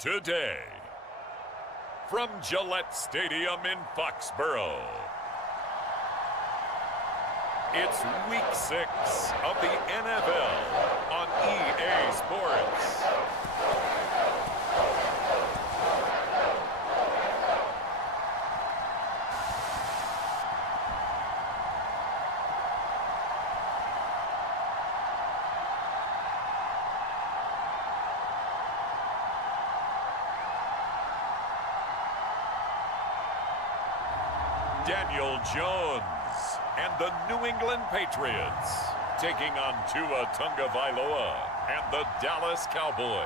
Today, from Gillette Stadium in Foxborough, it's Week 6 of the NFL on EA Sports. Daniel Jones and the New England Patriots taking on Tua Tagovailoa and the Dallas Cowboys.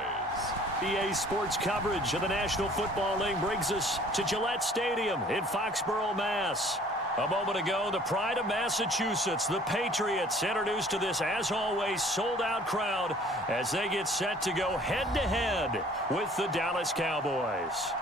EA Sports coverage of the National Football League brings us to Gillette Stadium in Foxborough, Mass. A moment ago, the pride of Massachusetts, the Patriots, introduced to this, as always, sold-out crowd as they get set to go head-to-head with the Dallas Cowboys.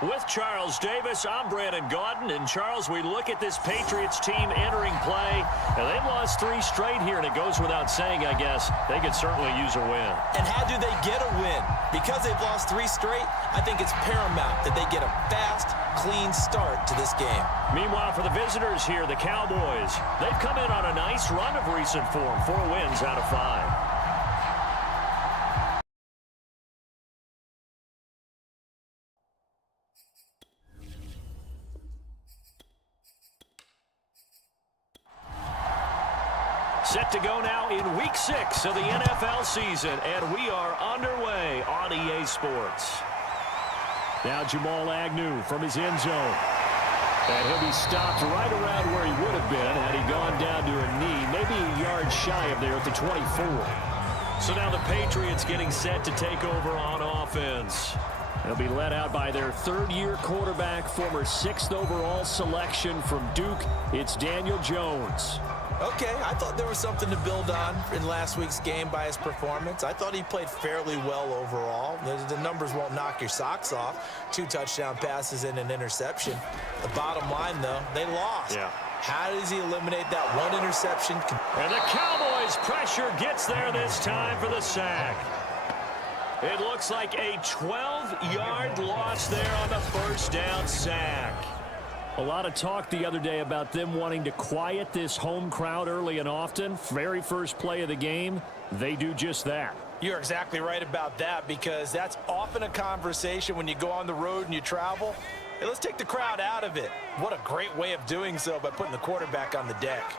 With Charles Davis, I'm Brandon Gaudin. And, Charles, we look at this Patriots team entering play, and they've lost 3 straight here, and it goes without saying, I guess, they could certainly use a win. And how do they get a win? Because they've lost 3 straight, I think it's paramount that they get a fast, clean start to this game. Meanwhile, for the visitors here, the Cowboys, they've come in on a nice run of recent form, 4 wins out of 5. Set to go now in Week 6 of the NFL season, and we are underway on EA Sports. Now Jamal Agnew from his end zone. And he'll be stopped right around where he would have been had he gone down to a knee, maybe a yard shy of there at the 24. So now the Patriots getting set to take over on offense. They'll be led out by their 3rd-year quarterback, former 6th overall selection from Duke. It's Daniel Jones. Okay, I thought there was something to build on in last week's game by his performance. I thought he played fairly well overall. The numbers won't knock your socks off. 2 touchdown passes and an interception. The bottom line, though, they lost. Yeah. How does he eliminate that 1 interception? And the Cowboys' pressure gets there this time for the sack. It looks like a 12-yard loss there on the first down sack. A lot of talk the other day about them wanting to quiet this home crowd early and often. Very first play of the game, they do just that. You're exactly right about that, because that's often a conversation when you go on the road and you travel. Hey, let's take the crowd out of it. What a great way of doing so by putting the quarterback on the deck.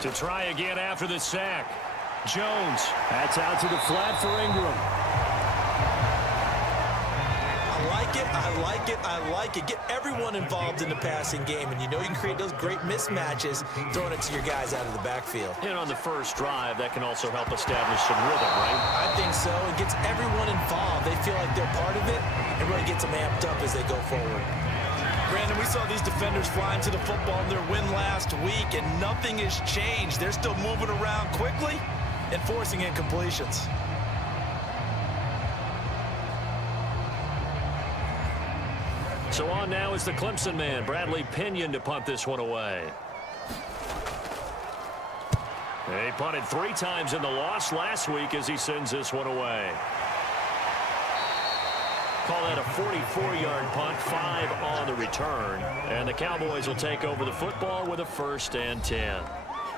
To try again after the sack. Jones, that's out to the flat for Ingram. I like it. Get everyone involved in the passing game, and you know you can create those great mismatches throwing it to your guys out of the backfield. And on the first drive, that can also help establish some rhythm, right? I think so. It gets everyone involved. They feel like they're part of it, and really gets them amped up as they go forward. Brandon, we saw these defenders flying to the football in their win last week, and nothing has changed. They're still moving around quickly and forcing incompletions. So on now is the Clemson man, Bradley Pinion, to punt this one away. He punted 3 times in the loss last week as he sends this one away. Call that a 44-yard punt, 5 on the return. And the Cowboys will take over the football with a 1st and 10.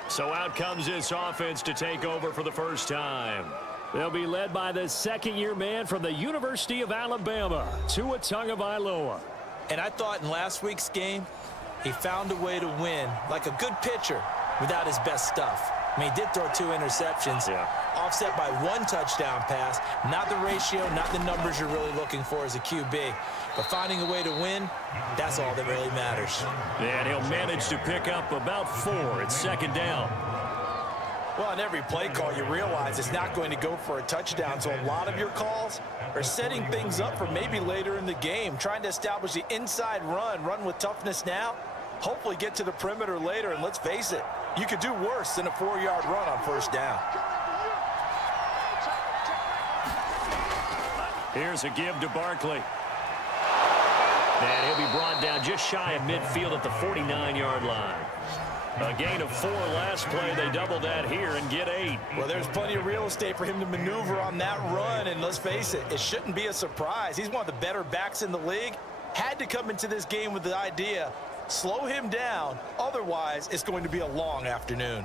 So out comes this offense to take over for the first time. They'll be led by the 2nd-year man from the University of Alabama, Tua Tagovailoa. And I thought in last week's game, he found a way to win like a good pitcher without his best stuff. I mean, he did throw 2 interceptions, offset by 1 touchdown pass. Not the ratio, not the numbers you're really looking for as a QB. But finding a way to win, that's all that really matters. And he'll manage to pick up about 4 at 2nd down. Well, on every play call, you realize it's not going to go for a touchdown. So a lot of your calls are setting things up for maybe later in the game, trying to establish the inside run with toughness now, hopefully get to the perimeter later. And let's face it, you could do worse than a 4-yard run on 1st down. Here's a give to Barkley. And he'll be brought down just shy of midfield at the 49-yard line. A gain of 4 last play. They double that here and get 8. Well, there's plenty of real estate for him to maneuver on that run, and let's face it, it shouldn't be a surprise. He's one of the better backs in the league. Had to come into this game with the idea, slow him down, otherwise it's going to be a long afternoon.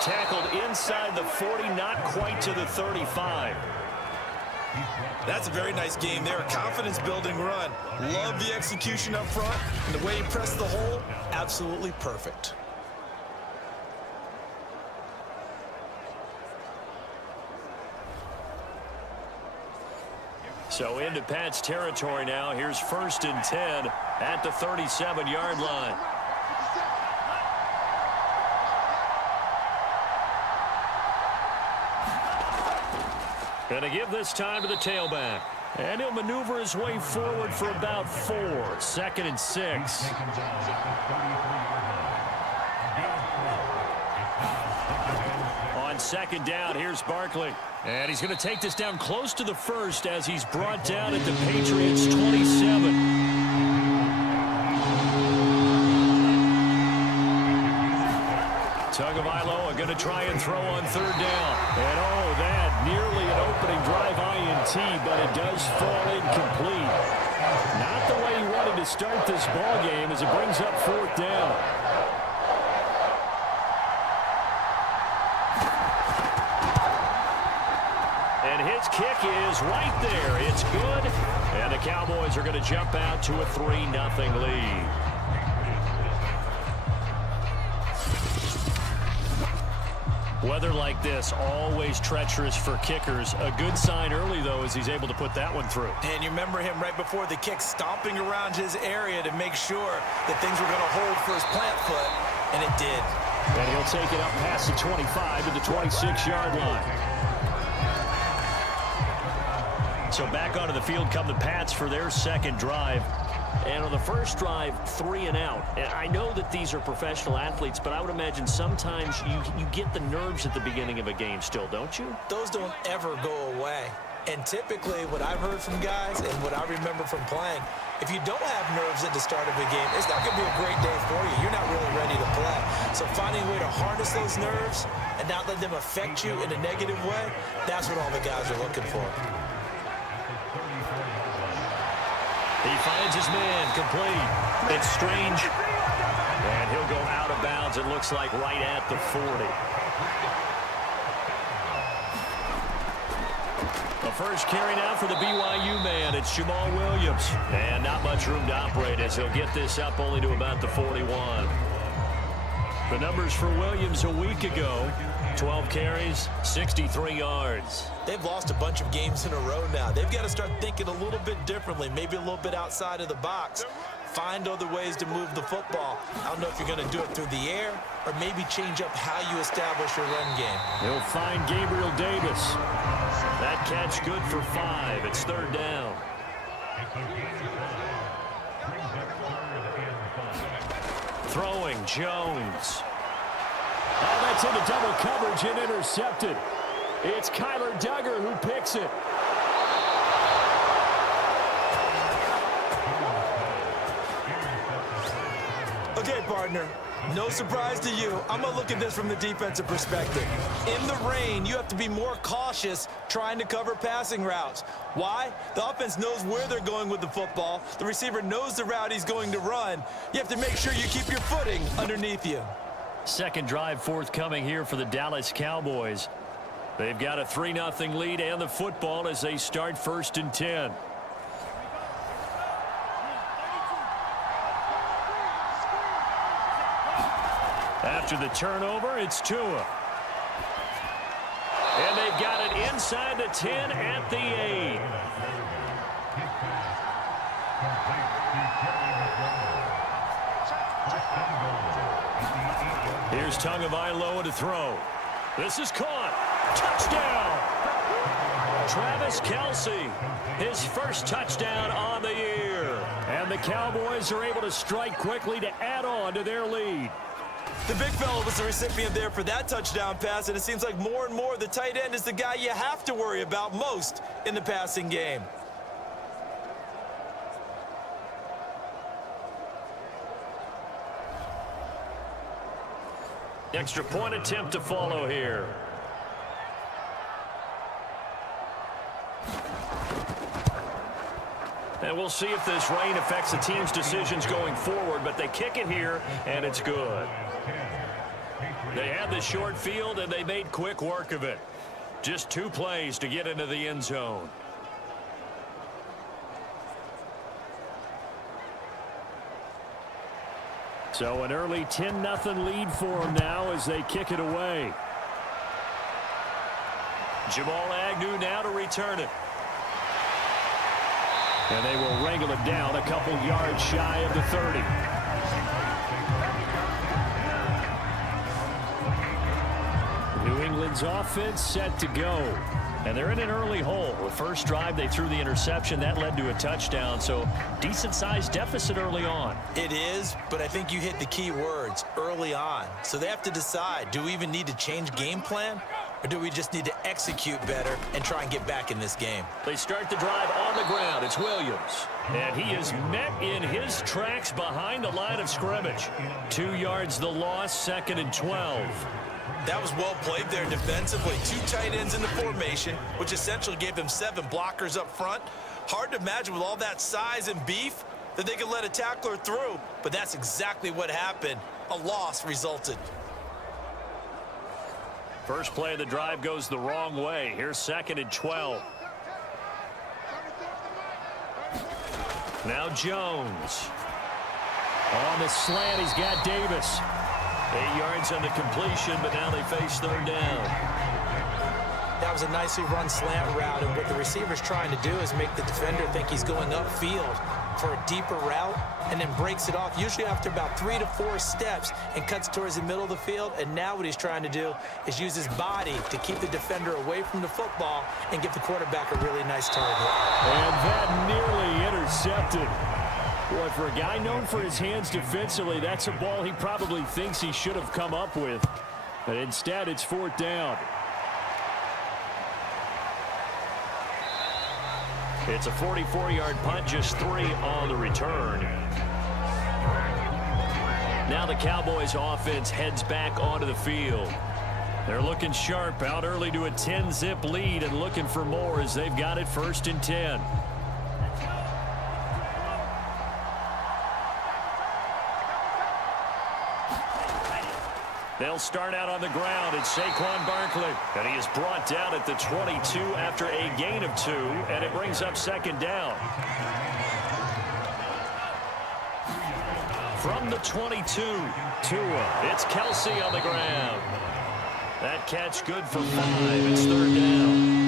Tackled inside the 40, not quite to the 35. That's a very nice game there. Confidence-building run. Love the execution up front. And the way he pressed the hole, absolutely perfect. So into Pat's territory now. Here's 1st and 10 at the 37-yard line. Going to give this time to the tailback. And he'll maneuver his way forward for about 4. 2nd and 6. On 2nd down, here's Barkley. And he's going to take this down close to the 1st as he's brought down at the Patriots' 27. Tagovailoa going to try and throw on 3rd down. And oh, that nearly an opening drive INT, but it does fall incomplete. Not the way he wanted to start this ball game as it brings up 4th down. And his kick is right there. It's good. And the Cowboys are going to jump out to a 3-0 lead. Weather like this, always treacherous for kickers. A good sign early, though, as he's able to put that one through. And you remember him right before the kick stomping around his area to make sure that things were going to hold for his plant foot, and it did. And he'll take it up past the 25 to the 26-yard line. So back onto the field come the Pats for their 2nd drive. And on the first drive, 3 and out. And I know that these are professional athletes, but I would imagine sometimes you get the nerves at the beginning of a game still, don't you? Those don't ever go away. And typically what I've heard from guys and what I remember from playing, if you don't have nerves at the start of a game, it's not going to be a great day for you. You're not really ready to play. So finding a way to harness those nerves and not let them affect you in a negative way, that's what all the guys are looking for. He finds his man complete. It's Strange. And he'll go out of bounds, it looks like, right at the 40. The first carry now for the BYU man. It's Jamal Williams. And not much room to operate as he'll get this up only to about the 41. The numbers for Williams a week ago. 12 carries, 63 yards. They've lost a bunch of games in a row now. They've got to start thinking a little bit differently, maybe a little bit outside of the box. Find other ways to move the football. I don't know if you're going to do it through the air or maybe change up how you establish your run game. He'll find Gabriel Davis. That catch good for 5. It's 3rd down. Throwing Jones. Oh, that's into double coverage and intercepted. It's Kyler Duggar who picks it. Okay, partner, no surprise to you. I'm going to look at this from the defensive perspective. In the rain, you have to be more cautious trying to cover passing routes. Why? The offense knows where they're going with the football. The receiver knows the route he's going to run. You have to make sure you keep your footing underneath you. 2nd drive forthcoming here for the Dallas Cowboys. They've got a 3-0 lead and the football as they start 1st and 10. After the turnover, it's Tua. And they've got it inside the 10 at the 8. Here's Tagovailoa to throw. This is caught. Touchdown! Travis Kelce, his first touchdown on the year. And the Cowboys are able to strike quickly to add on to their lead. The big fella was the recipient there for that touchdown pass, and it seems like more and more the tight end is the guy you have to worry about most in the passing game. Extra point attempt to follow here. And we'll see if this rain affects the team's decisions going forward, but they kick it here, and it's good. They had the short field, and they made quick work of it. Just 2 plays to get into the end zone. So an early 10-0 lead for them now as they kick it away. Jamal Agnew now to return it. And they will wrangle it down a couple yards shy of the 30. New England's offense set to go. And they're in an early hole. The first drive, they threw the interception. That led to a touchdown, so decent-sized deficit early on. It is, but I think you hit the key words, early on. So they have to decide, do we even need to change game plan? Or do we just need to execute better and try and get back in this game? They start the drive on the ground. It's Williams. And he is met in his tracks behind the line of scrimmage. 2 yards the loss, 2nd and 12. That was well played there defensively. 2 tight ends in the formation, which essentially gave them 7 blockers up front. Hard to imagine with all that size and beef that they could let a tackler through, but that's exactly what happened. A loss resulted. First play of the drive goes the wrong way. Here's 2nd and 12. Now Jones. On the slant, he's got Davis. 8 yards on the completion, but now they face 3rd down. That was a nicely run slant route, and what the receiver's trying to do is make the defender think he's going upfield for a deeper route, and then breaks it off, usually after about 3 to 4 steps, and cuts towards the middle of the field. And now what he's trying to do is use his body to keep the defender away from the football and give the quarterback a really nice target. And that nearly intercepted. Boy, for a guy known for his hands defensively, that's a ball he probably thinks he should have come up with. But instead, it's 4th down. It's a 44-yard punt, just 3 on the return. Now the Cowboys offense heads back onto the field. They're looking sharp, out early to a 10-zip lead and looking for more as they've got it 1st and 10. They'll start out on the ground. It's Saquon Barkley. And he is brought down at the 22 after a gain of 2. And it brings up 2nd down. From the 22, Tua. It's Kelce on the ground. That catch good for 5. It's 3rd down.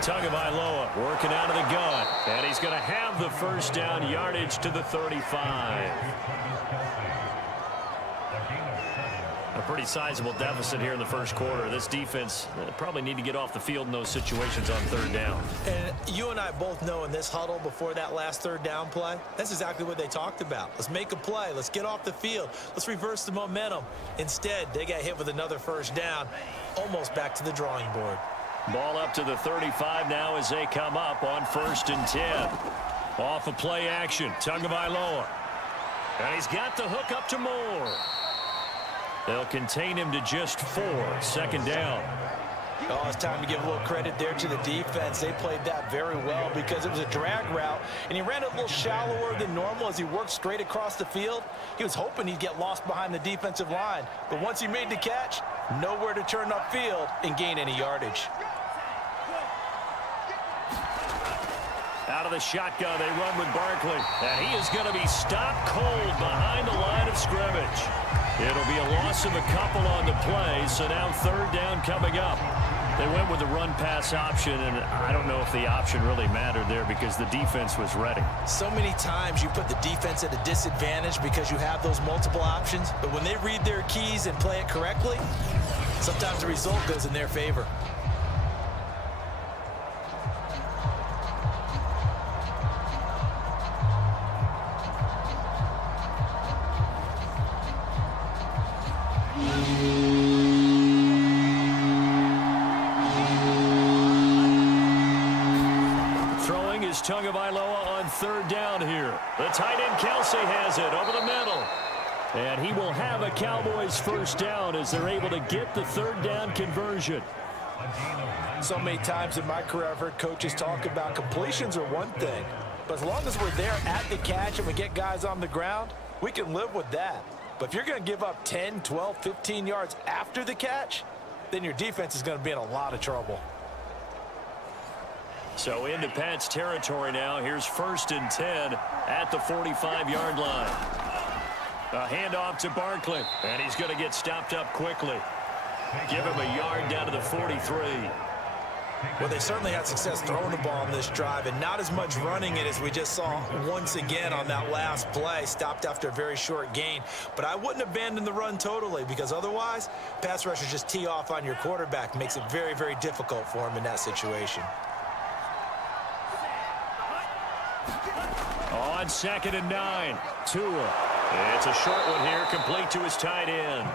Tagovailoa working out of the gun. And he's going to have the 1st down, yardage to the 35. A pretty sizable deficit here in the 1st quarter. This defense probably need to get off the field in those situations on 3rd down. And you and I both know in this huddle before that last 3rd down play, that's exactly what they talked about. Let's make a play. Let's get off the field. Let's reverse the momentum. Instead, they got hit with another 1st down, almost back to the drawing board. Ball up to the 35 now as they come up on 1st and 10. Off of play action, Tagovailoa. And he's got the hook up to Moore. They'll contain him to just 4, 2nd down. Oh, it's time to give a little credit there to the defense. They played that very well because it was a drag route, and he ran it a little shallower than normal as he worked straight across the field. He was hoping he'd get lost behind the defensive line, but once he made the catch, nowhere to turn upfield and gain any yardage. Out of the shotgun, they run with Barkley. And he is going to be stopped cold behind the line of scrimmage. It'll be a loss of a couple on the play, so now 3rd down coming up. They went with the run-pass option, and I don't know if the option really mattered there because the defense was ready. So many times you put the defense at a disadvantage because you have those multiple options, but when they read their keys and play it correctly, sometimes the result goes in their favor. Tagovailoa on third down here. The tight end Kelsey has it over the middle. And he will have a Cowboys first down as they're able to get the third down conversion. So many times in my career I've heard coaches talk about completions are one thing. But as long as we're there at the catch and we get guys on the ground, we can live with that. But if you're going to give up 10, 12, 15 yards after the catch, then your defense is going to be in a lot of trouble. So into Pat's territory now. Here's 1st and 10 at the 45-yard line. A handoff to Barkley, and he's going to get stopped up quickly. Give him a yard down to the 43. Well, they certainly had success throwing the ball on this drive, and not as much running it as we just saw once again on that last play. Stopped after a very short gain. But I wouldn't abandon the run totally, because otherwise, pass rushers just tee off on your quarterback. Makes it very, very difficult for him in that situation. On 2nd and 9, Tua. It's a short one here, complete to his tight end.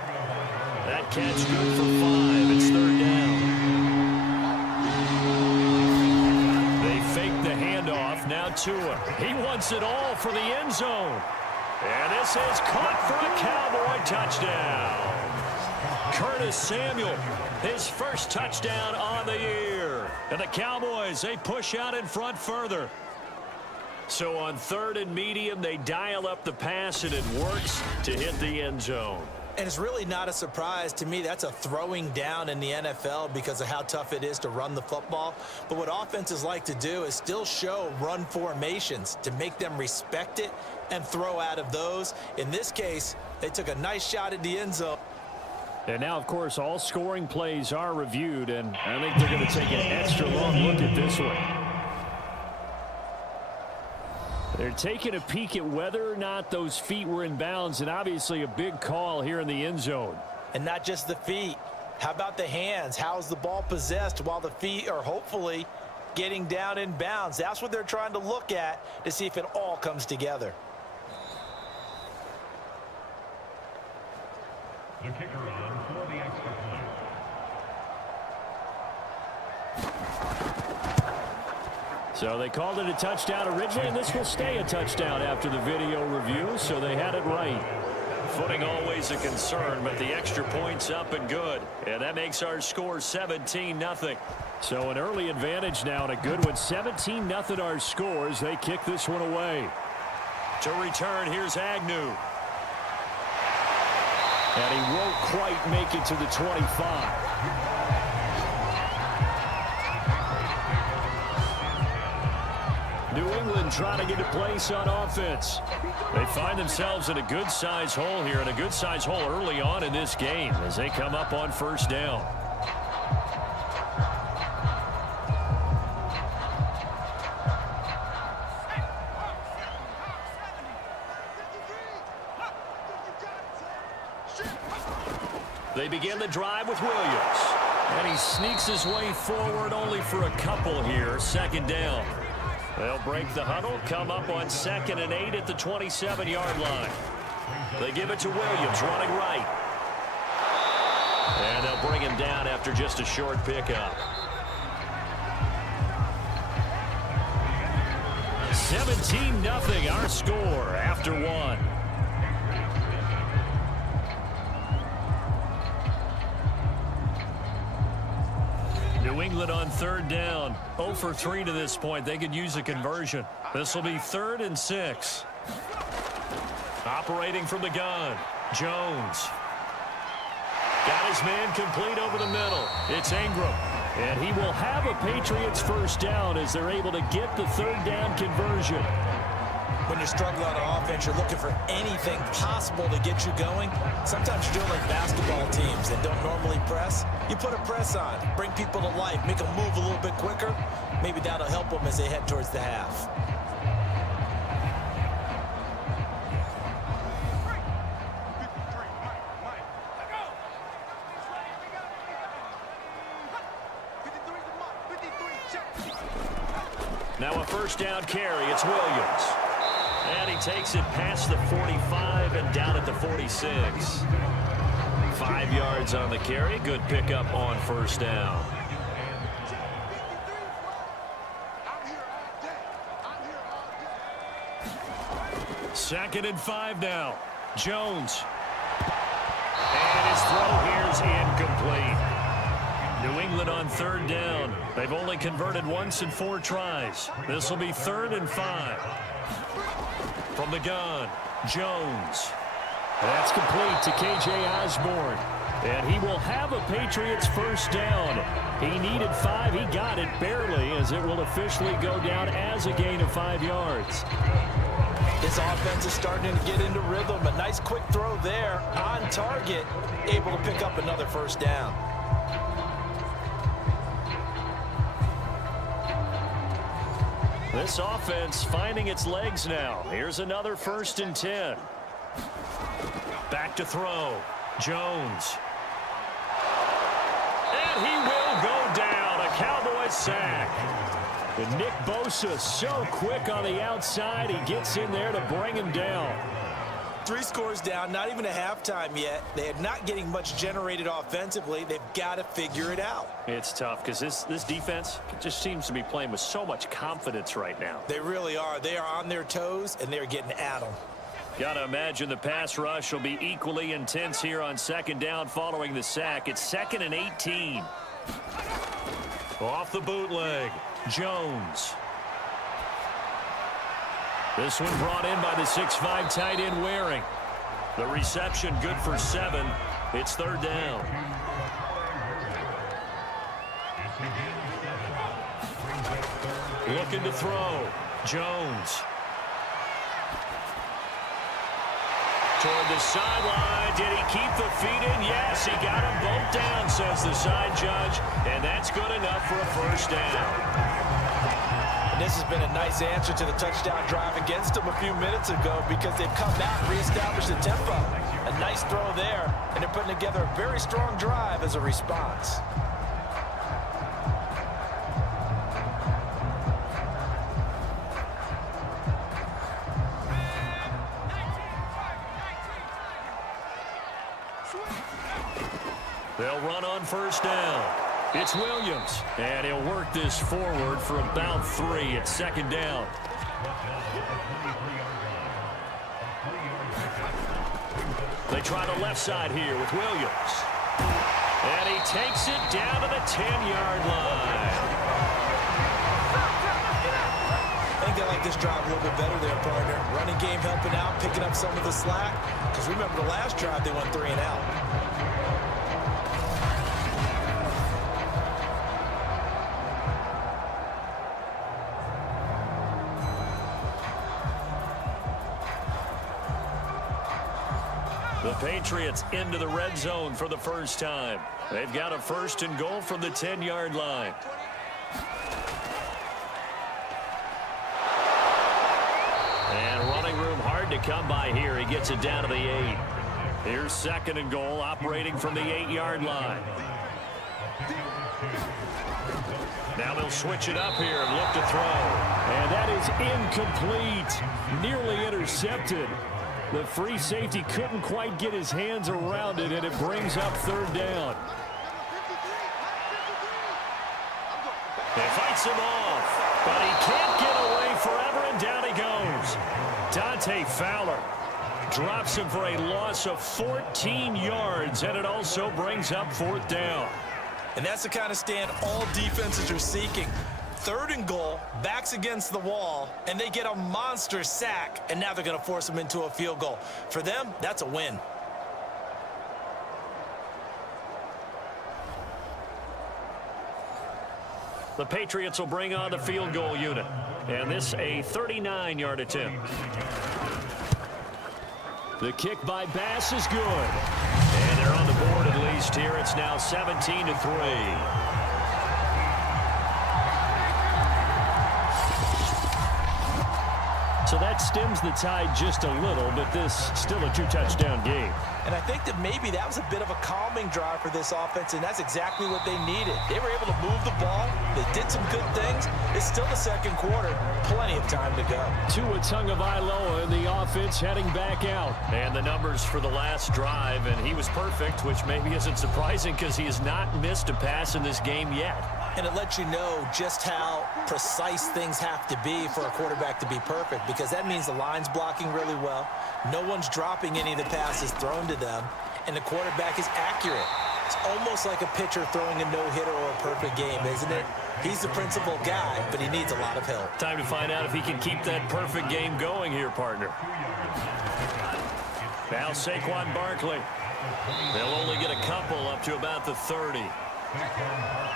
That catch good for 5. It's 3rd down. They fake the handoff. Now Tua. He wants it all for the end zone. And this is caught for a Cowboy touchdown. Curtis Samuel, his first touchdown on the year. And the Cowboys, they push out in front further. So on 3rd and medium, they dial up the pass, and it works to hit the end zone. And it's really not a surprise to me. That's a throwing down in the NFL because of how tough it is to run the football. But what offenses like to do is still show run formations to make them respect it and throw out of those. In this case, they took a nice shot at the end zone. And now, of course, all scoring plays are reviewed, and I think they're going to take an extra long look at this one. They're taking a peek at whether or not those feet were in bounds, and obviously a big call here in the end zone. And not just the feet. How about the hands? How is the ball possessed while the feet are hopefully getting down in bounds? That's what they're trying to look at to see if it all comes together. The kicker on for the extra point. So they called it a touchdown originally, and this will stay a touchdown after the video review, so they had it right. Footing always a concern, but the extra point's up and good. And that makes our score 17-0. So an early advantage now and a good one. 17-0 our scores. They kick this one away. To return, here's Agnew. And he won't quite make it to the 25. New England trying to get a place on offense. They find themselves in a good-sized hole here, and a good-sized hole early on in this game as they come up on 1st down. They begin the drive with Williams. And he sneaks his way forward only for a couple here. 2nd down. They'll break the huddle, come up on 2nd and 8 at the 27-yard line. They give it to Williams, running right. And they'll bring him down after just a short pickup. 17-0 our score after 1. New England on 3rd down. 0 for 3 to this point. They could use a conversion. This will be 3rd and 6. Operating from the gun. Jones. Got his man complete over the middle. It's Ingram. And he will have a Patriots first down as they're able to get the 3rd down conversion. When you're struggling on offense, you're looking for anything possible to get you going. Sometimes you're doing like basketball teams. that don't normally press, you put a press on, bring people to life, make them move a little bit quicker. Maybe that'll help them as they head towards the half. Now a first down carry. It's Williams. And he takes it past the 45 and down at the 46. 5 yards on the carry. Good pickup on first down. Second and 5 now. Jones. And his throw here's incomplete. New England on third down. They've only converted once in 4 tries. This will be 3rd and 5. From the gun, Jones. That's complete to K.J. Osborne. And he will have a Patriots first down. He needed 5. He got it barely, as it will officially go down as a gain of 5 yards. This offense is starting to get into rhythm. A nice quick throw there on target, able to pick up another first down. This offense finding its legs now. Here's another 1st and 10. Back to throw. Jones. And he will go down. A Cowboys sack. And Nick Bosa so quick on the outside. He gets in there to bring him down. 3 scores down, not even a halftime yet. They are not getting much generated offensively. They've got to figure it out. It's tough because this defense just seems to be playing with so much confidence right now. They really are. They are on their toes, and they're getting at them. Got to imagine the pass rush will be equally intense here on 2nd down following the sack. It's 2nd and 18. Off the bootleg, Jones. This one brought in by the 6'5" tight end Waring. The reception good for 7. It's 3rd down. Looking to throw. Jones. Toward the sideline. Did he keep the feet in? Yes, he got them both down, says the side judge. And that's good enough for a first down. And this has been a nice answer to the touchdown drive against them a few minutes ago, because they've come out and reestablished the tempo. A nice throw there, and they're putting together a very strong drive as a response. They'll run on first down. It's Williams, and he'll work this forward for about 3 at 2nd down. They try the left side here with Williams. And he takes it down to the 10-yard line. I think they like this drive a little bit better there, partner. Running game helping out, picking up some of the slack. Because remember the last drive, they went 3 and out. The Patriots into the red zone for the first time. They've got a 1st and goal from the 10-yard line. And running room hard to come by here. He gets it down to the 8. Here's 2nd and goal, operating from the 8-yard line. Now they'll switch it up here and look to throw. And that is incomplete. Nearly intercepted. The free safety couldn't quite get his hands around it, and it brings up 3rd down. He fights him off, but he can't get away forever, and down he goes. Dante Fowler drops him for a loss of 14 yards, and it also brings up 4th down. And that's the kind of stand all defenses are seeking. 3rd and goal, backs against the wall, and they get a monster sack, and now they're going to force them into a field goal. For them, that's a win. The Patriots will bring on the field goal unit, and this a 39-yard attempt. The kick by Bass is good, and they're on the board at least. faced here. It's now 17-3. So that stems the tide just a little, but this still a 2-touchdown game. And I think that maybe that was a bit of a calming drive for this offense, and that's exactly what they needed. They were able to move the ball. They did some good things. It's still the second quarter. Plenty of time to go. Tua Tagovailoa in the offense heading back out. And the numbers for the last drive, and he was perfect, which maybe isn't surprising because he has not missed a pass in this game yet. And it lets you know just how precise things have to be for a quarterback to be perfect, because that means the line's blocking really well. No one's dropping any of the passes thrown to them, and the quarterback is accurate. It's almost like a pitcher throwing a no-hitter or a perfect game, isn't it? He's the principal guy, but he needs a lot of help. Time to find out if he can keep that perfect game going here, partner. Now Saquon Barkley. They'll only get a couple up to about the 30.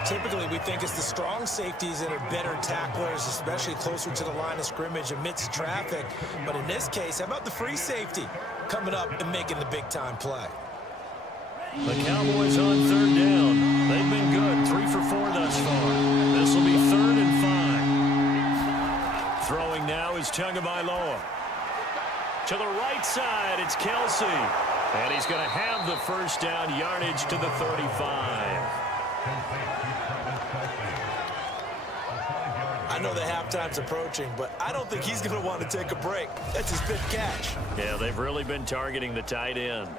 Typically, we think it's the strong safeties that are better tacklers, especially closer to the line of scrimmage amidst traffic. But in this case, how about the free safety coming up and making the big-time play? The Cowboys on third down. They've been good, 3 for 4 thus far. This will be 3rd and 5. Throwing now is Tagovailoa. To the right side, it's Kelsey. And he's going to have the first down yardage to the 35. I know the halftime's approaching, but I don't think he's going to want to take a break. That's his big catch. Yeah, they've really been targeting the tight end.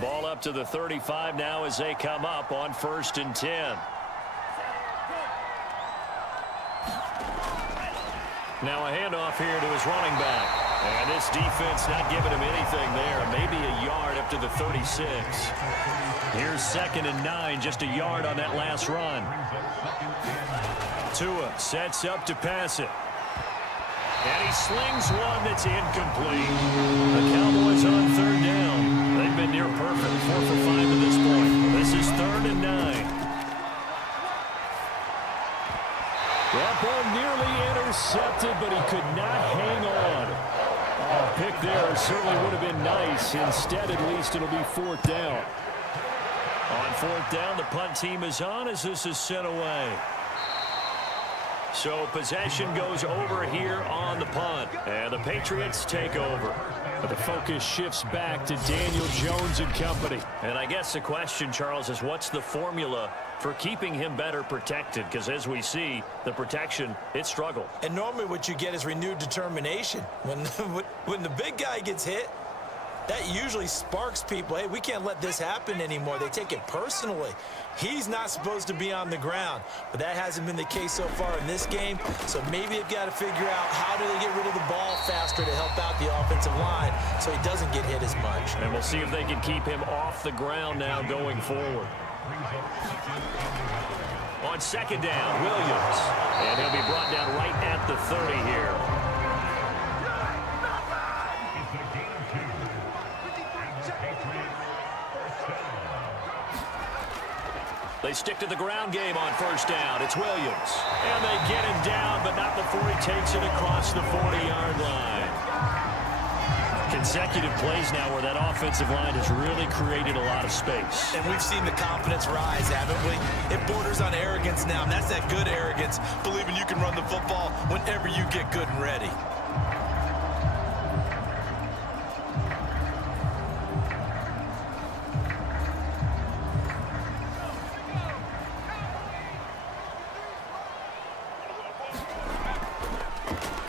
Ball up to the 35 now as they come up on 1st and 10. Now a handoff here to his running back. And this defense not giving him anything there. Maybe a yard up to the 36. Here's 2nd and 9, just a yard on that last run. Tua sets up to pass it. And he slings one that's incomplete. The Cowboys on 3rd down. They've been near perfect, 4 for 5 at this point. This is 3rd and 9. That ball nearly intercepted, but he could not hang on. Oh, pick there certainly would have been nice. Instead, at least, it'll be 4th down. On 4th down, the punt team is on as this is sent away. So possession goes over here on the punt. And the Patriots take over. But the focus shifts back to Daniel Jones and company. And I guess the question, Charles, is what's the formula for keeping him better protected? Because as we see, the protection, it struggled. And normally what you get is renewed determination. When the big guy gets hit, that usually sparks people. Hey, we can't let this happen anymore. They take it personally. He's not supposed to be on the ground, but that hasn't been the case so far in this game. So maybe they've got to figure out how do they get rid of the ball faster to help out the offensive line so he doesn't get hit as much. And we'll see if they can keep him off the ground now going forward. On 2nd down, Williams. And he'll be brought down right at the 30 here. They stick to the ground game on 1st down. It's Williams. And they get him down, but not before he takes it across the 40-yard line. Consecutive plays now where that offensive line has really created a lot of space. And we've seen the confidence rise, haven't we? It borders on arrogance now, and that's that good arrogance, believing you can run the football whenever you get good and ready.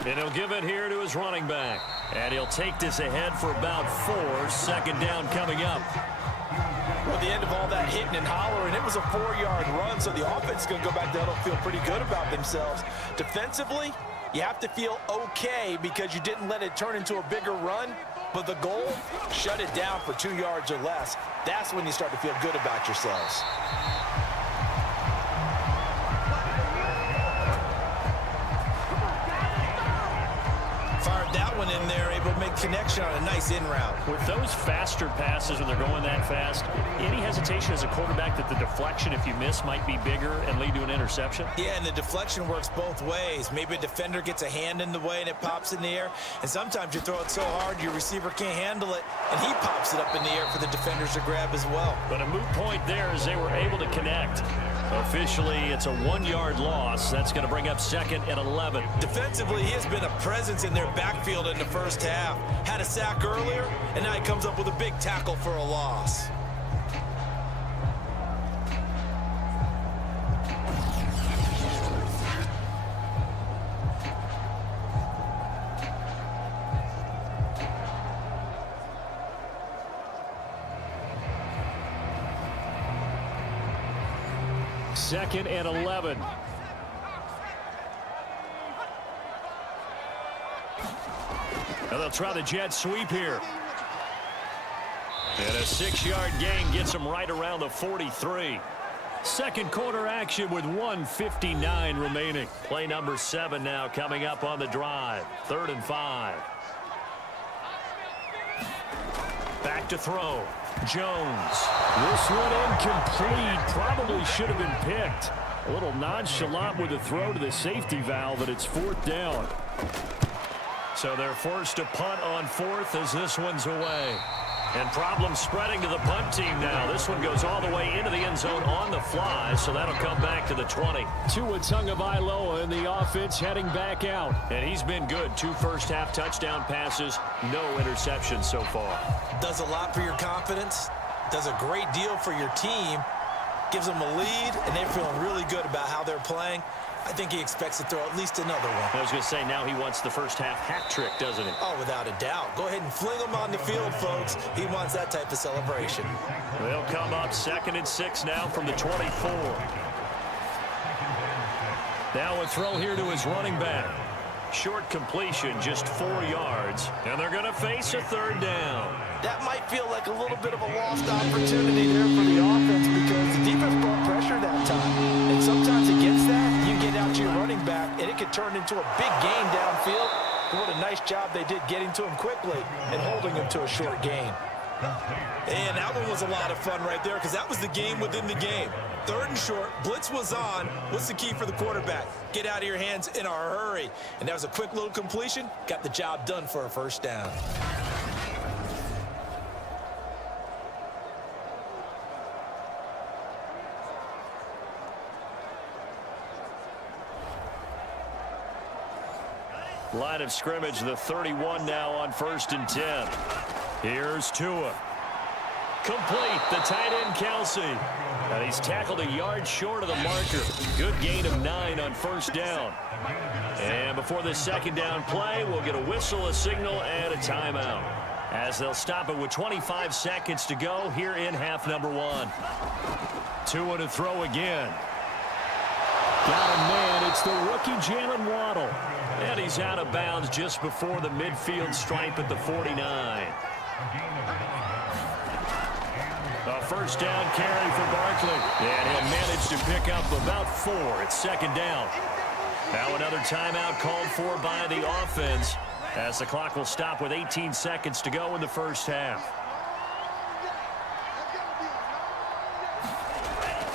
And he'll give it here to his running back. And he'll take this ahead for about 4. 2nd down coming up. Well, at the end of all that hitting and hollering, it was a 4-yard run, so the offense is going to go back there and feel pretty good about themselves. Defensively, you have to feel okay because you didn't let it turn into a bigger run. But the goal, shut it down for 2 yards or less. That's when you start to feel good about yourselves. Fired that one in there, able to make connection on a nice in route. With those faster passes when they're going that fast, any hesitation as a quarterback that the deflection, if you miss, might be bigger and lead to an interception? Yeah, and the deflection works both ways. Maybe a defender gets a hand in the way and it pops in the air, and sometimes you throw it so hard your receiver can't handle it, and he pops it up in the air for the defenders to grab as well. But a moot point there as they were able to connect. Officially, it's a 1-yard loss. That's going to bring up 2nd and 11. Defensively, he has been a presence in their backfield in the first half. Had a sack earlier, and now he comes up with a big tackle for a loss. Second and 11. And they'll try the jet sweep here. And a 6-yard gain gets them right around the 43. Second quarter action with 1:59 remaining. Play number 7 now coming up on the drive. 3rd and 5. Back to throw. Jones. This one incomplete. Probably should have been picked. A little nonchalant with the throw to the safety valve, and it's 4th down. So they're forced to punt on 4th as this one's away. And problems spreading to the punt team now. This one goes all the way into the end zone on the fly, so that'll come back to the 20. Tua Tagovailoa in the offense heading back out. And he's been good. 2 first-half touchdown passes, no interceptions so far. Does a lot for your confidence, does a great deal for your team, gives them a lead, and they're feeling really good about how they're playing. I think he expects to throw at least another one. I was going to say, now he wants the first-half hat trick, doesn't he? Oh, without a doubt. Go ahead and fling him on the field, folks. He wants that type of celebration. They'll come up 2nd and 6 now from the 24. Now a throw here to his running back. Short completion, just 4 yards. And they're going to face a 3rd down. That might feel like a little bit of a lost opportunity there for the offense because the defense brought pressure that time. And sometimes against that, you get out to your running back, and it could turn into a big gain downfield. What a nice job they did getting to him quickly and holding him to a short gain. And that one was a lot of fun right there because that was the game within the game. 3rd and short, blitz was on. What's the key for the quarterback? Get out of your hands in a hurry. And that was a quick little completion. Got the job done for a 1st down. Line of scrimmage, the 31 now on 1st and 10. Here's Tua. Complete, the tight end Kelsey. And he's tackled a yard short of the marker. Good gain of 9 on 1st down. And before the 2nd down play, we'll get a whistle, a signal, and a timeout. As they'll stop it with 25 seconds to go here in half number 1. Tua to throw again. Got him, man. It's the rookie Jalen Waddle. And he's out of bounds just before the midfield stripe at the 49. A 1st down carry for Barkley. And he'll manage to pick up about 4. It's 2nd down. Now another timeout called for by the offense as the clock will stop with 18 seconds to go in the 1st half.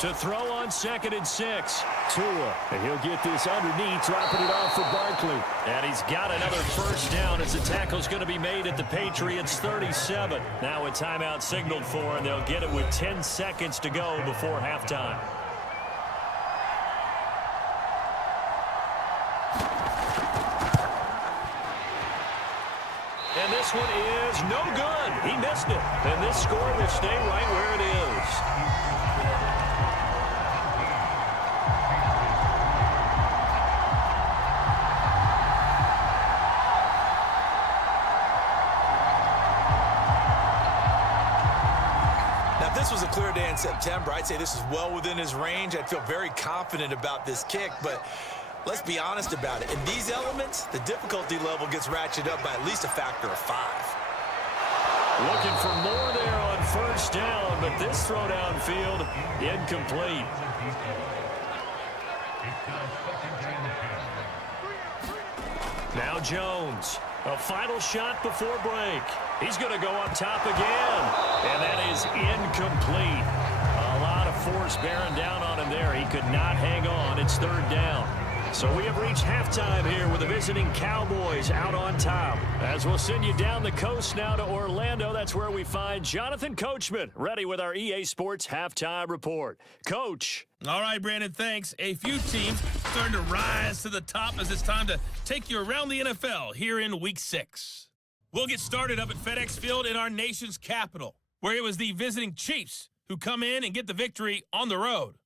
To throw on 2nd and 6. Tua, and he'll get this underneath, dropping it off for Barkley. And he's got another 1st down as the tackle's going to be made at the Patriots 37. Now a timeout signaled for, and they'll get it with 10 seconds to go before halftime. And this one is no good. He missed it. And this score will stay right where it is. This was a clear day in September. I'd say this is well within his range. I'd feel very confident about this kick, but let's be honest about it. In these elements, the difficulty level gets ratcheted up by at least a factor of 5. Looking for more there on 1st down, but this throw downfield incomplete. Now Jones. A final shot before break. He's going to go up top again. And that is incomplete. A lot of force bearing down on him there. He could not hang on. It's third down. So we have reached halftime here with the visiting Cowboys out on top. As we'll send you down the coast now to Orlando, that's where we find Jonathan Coachman, ready with our EA Sports Halftime Report. Coach. All right, Brandon, thanks. A few teams starting to rise to the top as it's time to take you around the NFL here in Week 6. We'll get started up at FedEx Field in our nation's capital, where it was the visiting Chiefs who come in and get the victory on the road.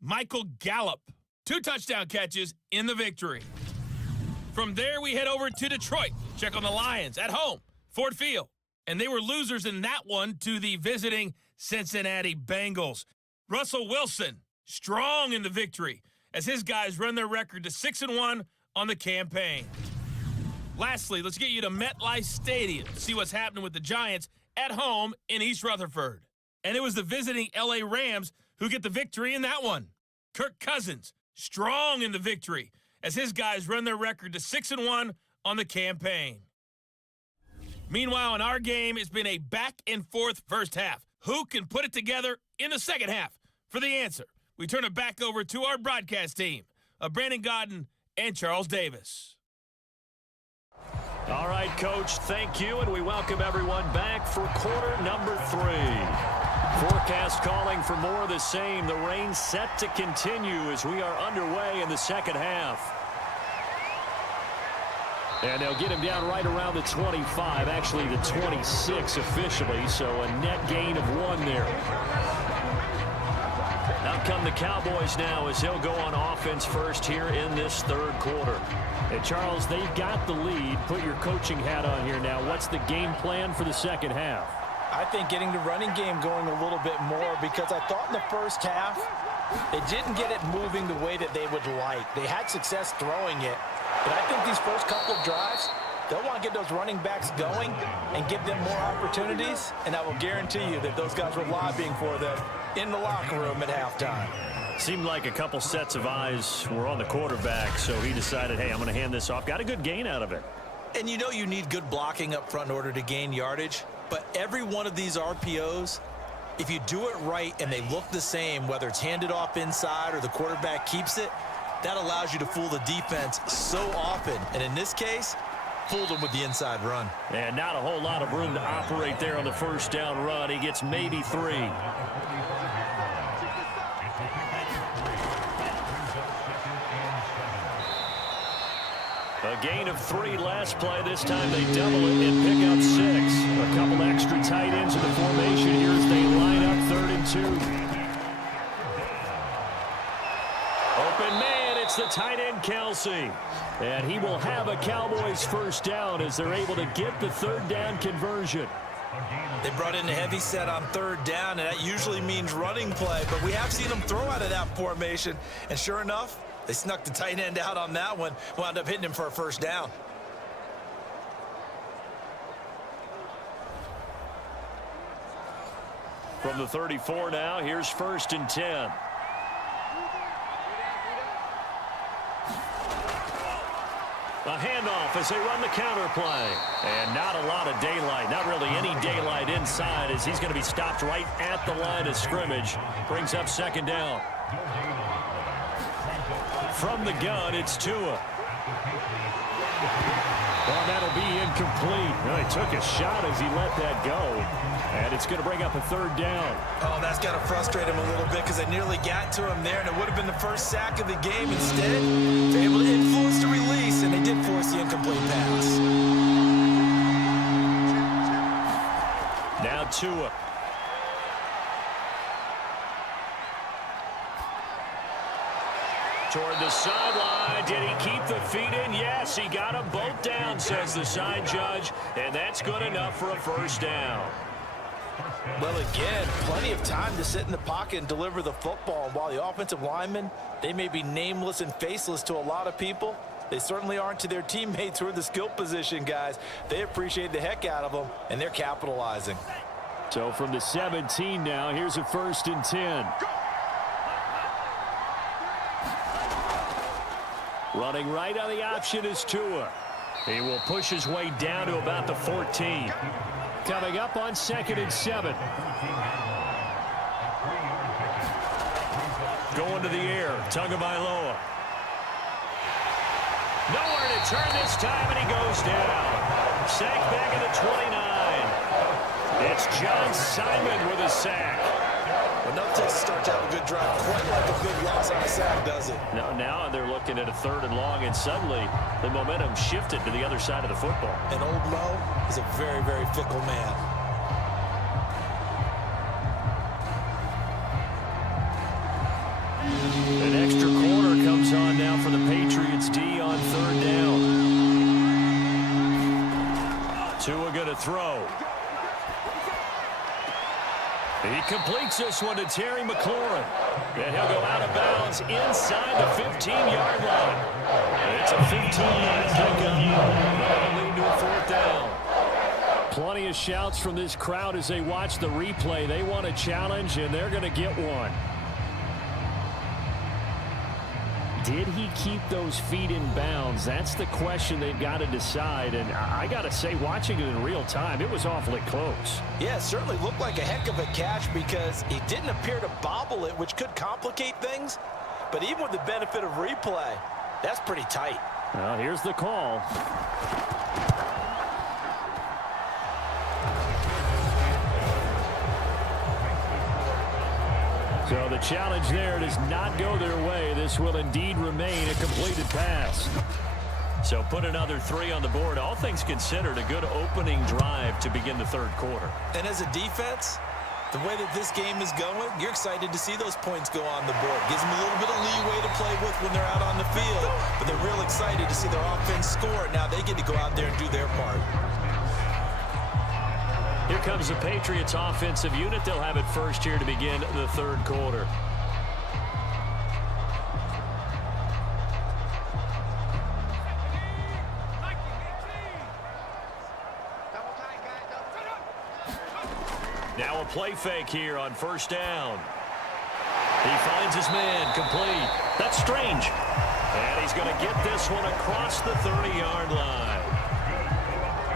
Michael Gallup, 2 touchdown catches in the victory. From there, we head over to Detroit. Check on the Lions at home, Ford Field. And they were losers in that one to the visiting Cincinnati Bengals. Russell Wilson, strong in the victory as his guys run their record to 6-1 on the campaign. Lastly, let's get you to MetLife Stadium, see what's happening with the Giants at home in East Rutherford. And it was the visiting LA Rams who get the victory in that one. Kirk Cousins, strong in the victory as his guys run their record to 6-1 on the campaign. Meanwhile, in our game, it's been a back-and-forth first half. Who can put it together in the second half? For the answer, we turn it back over to our broadcast team of Brandon Godden and Charles Davis. All right, Coach, thank you, and we welcome everyone back for quarter number 3. Forecast calling for more of the same. The rain set to continue as we are underway in the second half. And they'll get him down right around the 25, actually the 26 officially, so a net gain of 1 there. Out come the Cowboys now as he'll go on offense first here in this third quarter. And Charles, they've got the lead. Put your coaching hat on here now. What's the game plan for the second half? I think getting the running game going a little bit more, because I thought in the first half they didn't get it moving the way that they would like. They had success throwing it, but I think these first couple of drives, they'll want to get those running backs going and give them more opportunities, and I will guarantee you that those guys were lobbying for them in the locker room at halftime. Seemed like a couple sets of eyes were on the quarterback, so he decided, hey, I'm going to hand this off. Got a good gain out of it. And you know you need good blocking up front in order to gain yardage, but every one of these RPOs, if you do it right and they look the same, whether it's handed off inside or the quarterback keeps it, that allows you to fool the defense so often. And in this case, fooled them with the inside run. And not a whole lot of room to operate there on the first down run. He gets maybe 3. A gain of 3 last play. This time they double it and pick up 6. A couple extra tight ends in the formation here as they line up 3rd and 2. Open man, it's the tight end Kelsey. And he will have a Cowboys first down as they're able to get the 3rd down conversion. They brought in a heavy set on 3rd down, and that usually means running play, but we have seen them throw out of that formation, and sure enough, they snuck the tight end out on that one, wound up hitting him for a first down. From the 34 now, here's 1st and 10. A handoff as they run the counter play. And not a lot of daylight, not really any daylight inside as he's going to be stopped right at the line of scrimmage. Brings up 2nd down. From the gun, it's Tua. Well, that'll be incomplete. Well, he took a shot as he let that go. And it's going to bring up a 3rd down. Oh, that's got to frustrate him a little bit because they nearly got to him there, and it would have been the first sack of the game. Instead, they're able to influence the release, and they did force the incomplete pass. Now Tua. Toward the sideline. Did he keep the feet in? Yes, he got them both down, says the side judge. And that's good enough for a first down. Well, again, plenty of time to sit in the pocket and deliver the football. And while the offensive linemen, they may be nameless and faceless to a lot of people, they certainly aren't to their teammates who are the skill position guys. They appreciate the heck out of them, and they're capitalizing. So from the 17 now, here's a 1st and 10. Running right on the option is Tua. He will push his way down to about the 14. Coming up on 2nd and 7. Going to the air, Tagovailoa. Nowhere to turn this time, and he goes down. Sack back at the 29. It's John Simon with a sack. Well, no takes to start to have a good drive. Quite like a good loss on a sack, does it? Now they're looking at a 3rd and long, and suddenly the momentum shifted to the other side of the football. And old Mo is a very, very fickle man. An extra corner comes on now for the Patriots D on 3rd down. Tua going to throw. He completes this one to Terry McLaurin. And he'll go out of bounds inside the 15-yard line. It's a 15-yard pickup. That'll lead to a 4th down. Plenty of shouts from this crowd as they watch the replay. They want a challenge, and they're going to get one. Did he keep those feet in bounds? That's the question they've got to decide. And I got to say, watching it in real time, it was awfully close. Yeah, it certainly looked like a heck of a catch because he didn't appear to bobble it, which could complicate things. But even with the benefit of replay, that's pretty tight. Well, here's the call. So the challenge there does not go their way. This will indeed remain a completed pass. So put another 3 on the board. All things considered, a good opening drive to begin the 3rd quarter. And as a defense, the way that this game is going, you're excited to see those points go on the board. Gives them a little bit of leeway to play with when they're out on the field. But they're real excited to see their offense score. Now they get to go out there and do their part. Here comes the Patriots offensive unit. They'll have it first here to begin the 3rd quarter. Now a play fake here on 1st down. He finds his man complete. That's strange. And he's going to get this one across the 30-yard line.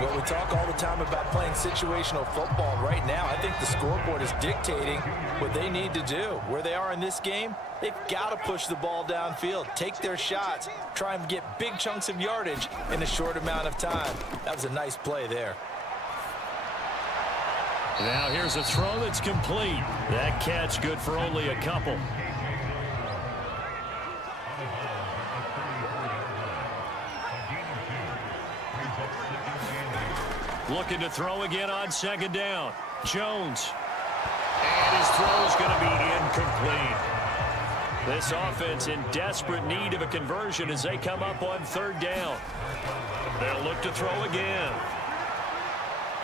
Well, we talk all the time about playing situational football. Right now, I think the scoreboard is dictating what they need to do. Where they are in this game, they've got to push the ball downfield, take their shots, try and get big chunks of yardage in a short amount of time. That was a nice play there. Now here's a throw that's complete. That catch good for only a couple. Looking to throw again on 2nd down. Jones. And his throw is going to be incomplete. This offense in desperate need of a conversion as they come up on 3rd down. They'll look to throw again.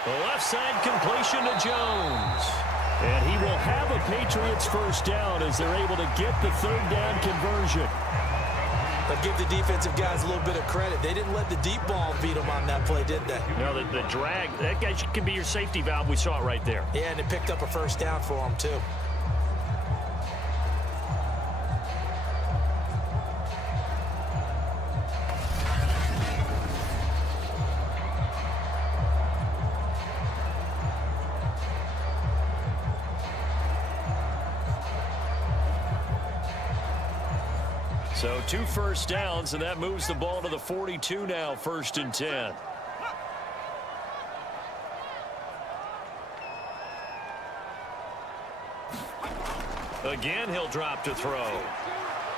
The left side completion to Jones. And he will have a Patriots 1st down as they're able to get the 3rd down conversion. But give the defensive guys a little bit of credit. They didn't let the deep ball beat them on that play, did they? No, the drag, that guy can be your safety valve. We saw it right there. Yeah, and it picked up a 1st down for them, too. So 2 1st downs, and that moves the ball to the 42 now, 1st and 10. Again, he'll drop to throw.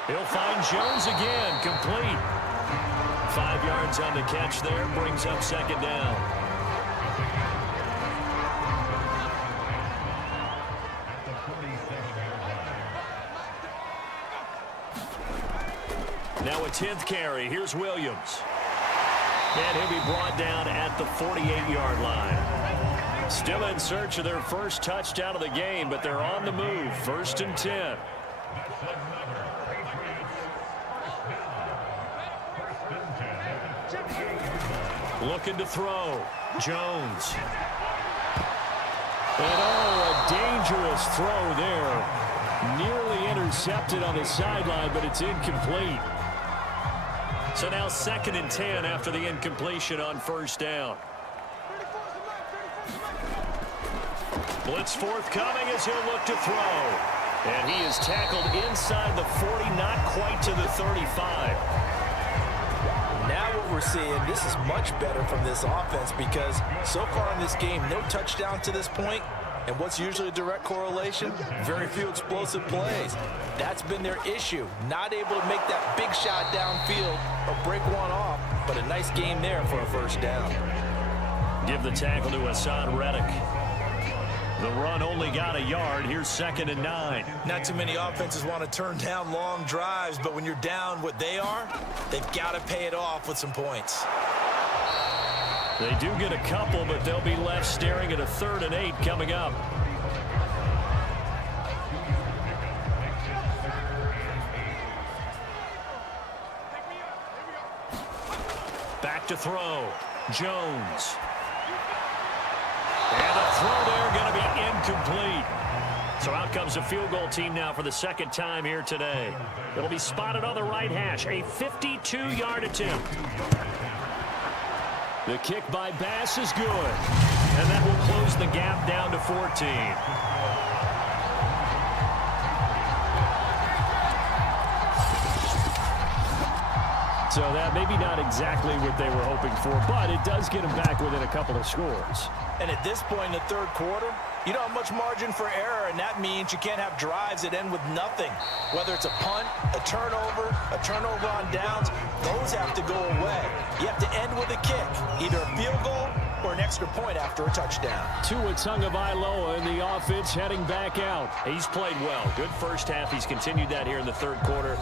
He'll find Jones again, complete. 5 yards on the catch there, brings up 2nd down. Now a 10th carry. Here's Williams. And he'll be brought down at the 48-yard line. Still in search of their first touchdown of the game, but they're on the move. 1st and 10. Looking to throw. Jones. And a dangerous throw there. Nearly intercepted on the sideline, but it's incomplete. So now 2nd and 10 after the incompletion on first down. Blitz forthcoming as he'll look to throw. And he is tackled inside the 40, not quite to the 35. Now what we're seeing, this is much better from this offense because so far in this game, no touchdown to this point. And what's usually a direct correlation? Very few explosive plays. That's been their issue. Not able to make that big shot downfield or break one off, but a nice game there for a first down. Give the tackle to Hassan Reddick. The run only got a yard. Here's 2nd and 9. Not too many offenses want to turn down long drives, but when you're down what they are, they've got to pay it off with some points. They do get a couple, but they'll be left staring at a 3rd and 8 coming up. Back to throw. Jones. And the throw there going to be incomplete. So out comes a field goal team now for the 2nd time here today. It'll be spotted on the right hash. A 52-yard attempt. The kick by Bass is good. And that will close the gap down to 14. So that maybe not exactly what they were hoping for, but it does get them back within a couple of scores. And at this point in the 3rd quarter, you don't have much margin for error, and that means you can't have drives that end with nothing. Whether it's a punt, a turnover on downs, those have to go away. You have to end with a kick, either a field goal or an extra point after a touchdown. Tua Tagovailoa in the offense heading back out. He's played well. Good first half. He's continued that here in the 3rd quarter.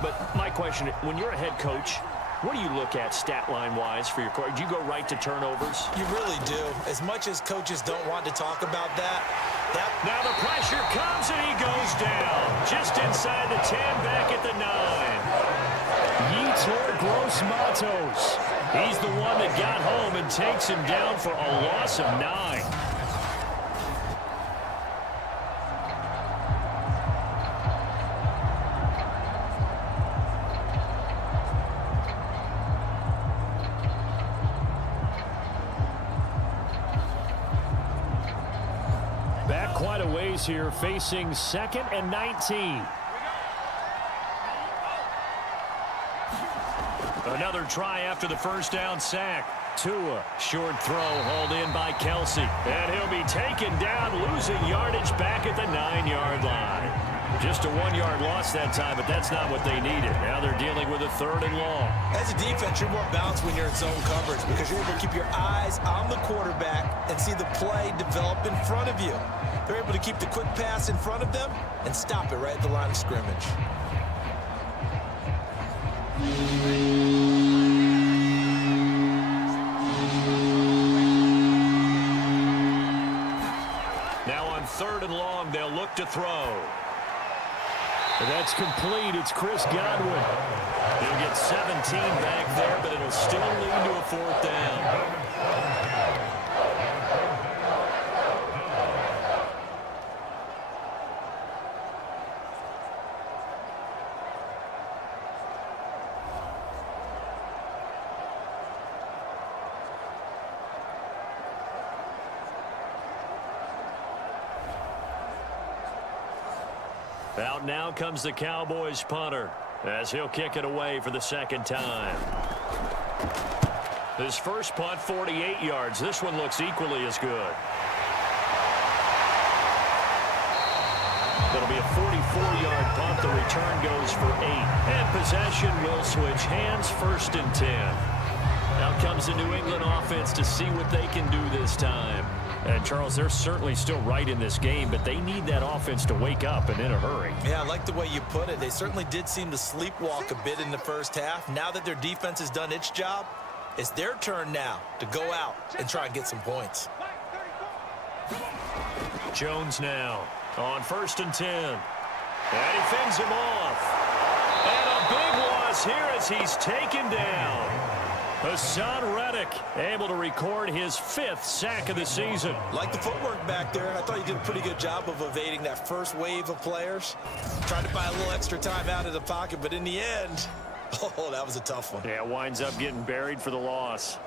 But my question, when you're a head coach, what do you look at stat line-wise for your coach? Do you go right to turnovers? You really do. As much as coaches don't want to talk about that. Now the pressure comes and he goes down. Just inside the 10, back at the 9. Yetur Gross-Matos. He's the one that got home and takes him down for a loss of 9. Quite a ways here, facing 2nd and 19. Another try after the first down sack. Tua, short throw hauled in by Kelsey. And he'll be taken down, losing yardage back at the 9-yard line. Just a 1-yard loss that time, but that's not what they needed. Now they're dealing with a 3rd and long. As a defense, you're more balanced when you're in zone coverage because you're able to keep your eyes on the quarterback and see the play develop in front of you. They're able to keep the quick pass in front of them and stop it right at the line of scrimmage. Now on 3rd and long, they'll look to throw. That's complete. It's Chris Godwin. He'll get 17 back there, but it'll still lead to a 4th down. Out now comes the Cowboys punter as he'll kick it away for the 2nd time. His first punt, 48 yards. This one looks equally as good. That'll be a 44-yard punt. The return goes for 8. And possession will switch hands, 1st and 10. Out comes the New England offense to see what they can do this time. And, Charles, they're certainly still right in this game, but they need that offense to wake up and in a hurry. Yeah, I like the way you put it. They certainly did seem to sleepwalk a bit in the first half. Now that their defense has done its job, it's their turn now to go out and try and get some points. Jones now on 1st and 10. And he fends him off. And a big loss here as he's taken down. Hassan Reddick able to record his 5th sack of the season. Like the footwork back there, I thought he did a pretty good job of evading that first wave of players. Tried to buy a little extra time out of the pocket, but in the end, Oh, that was a tough one. Yeah, winds up getting buried for the loss.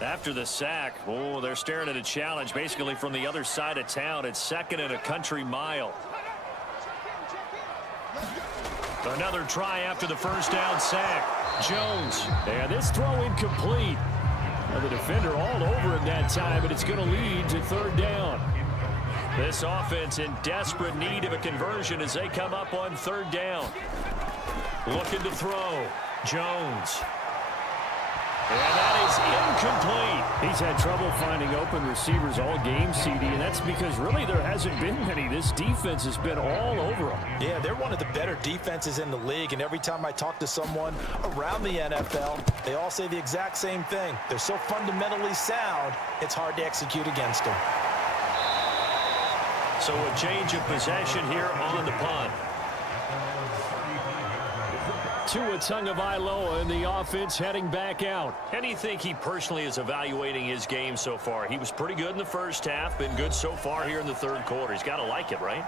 After the sack, oh, they're staring at a challenge basically from the other side of town. It's 2nd and a country mile. Another try after the first down sack. Jones. And this throw incomplete. Well, the defender all over him that time, but it's going to lead to 3rd down. This offense in desperate need of a conversion as they come up on 3rd down. Looking to throw. Jones. And that is incomplete. He's had trouble finding open receivers all game, CD, and that's because really there hasn't been many. This defense has been all over them. Yeah, they're one of the better defenses in the league, and every time I talk to someone around the NFL, they all say the exact same thing. They're so fundamentally sound, it's hard to execute against them. So a change of possession here on the punt. Tua Tagovailoa in the offense heading back out. And do you think he personally is evaluating his game so far? He was pretty good in the first half, been good so far here in the 3rd quarter. He's got to like it, right?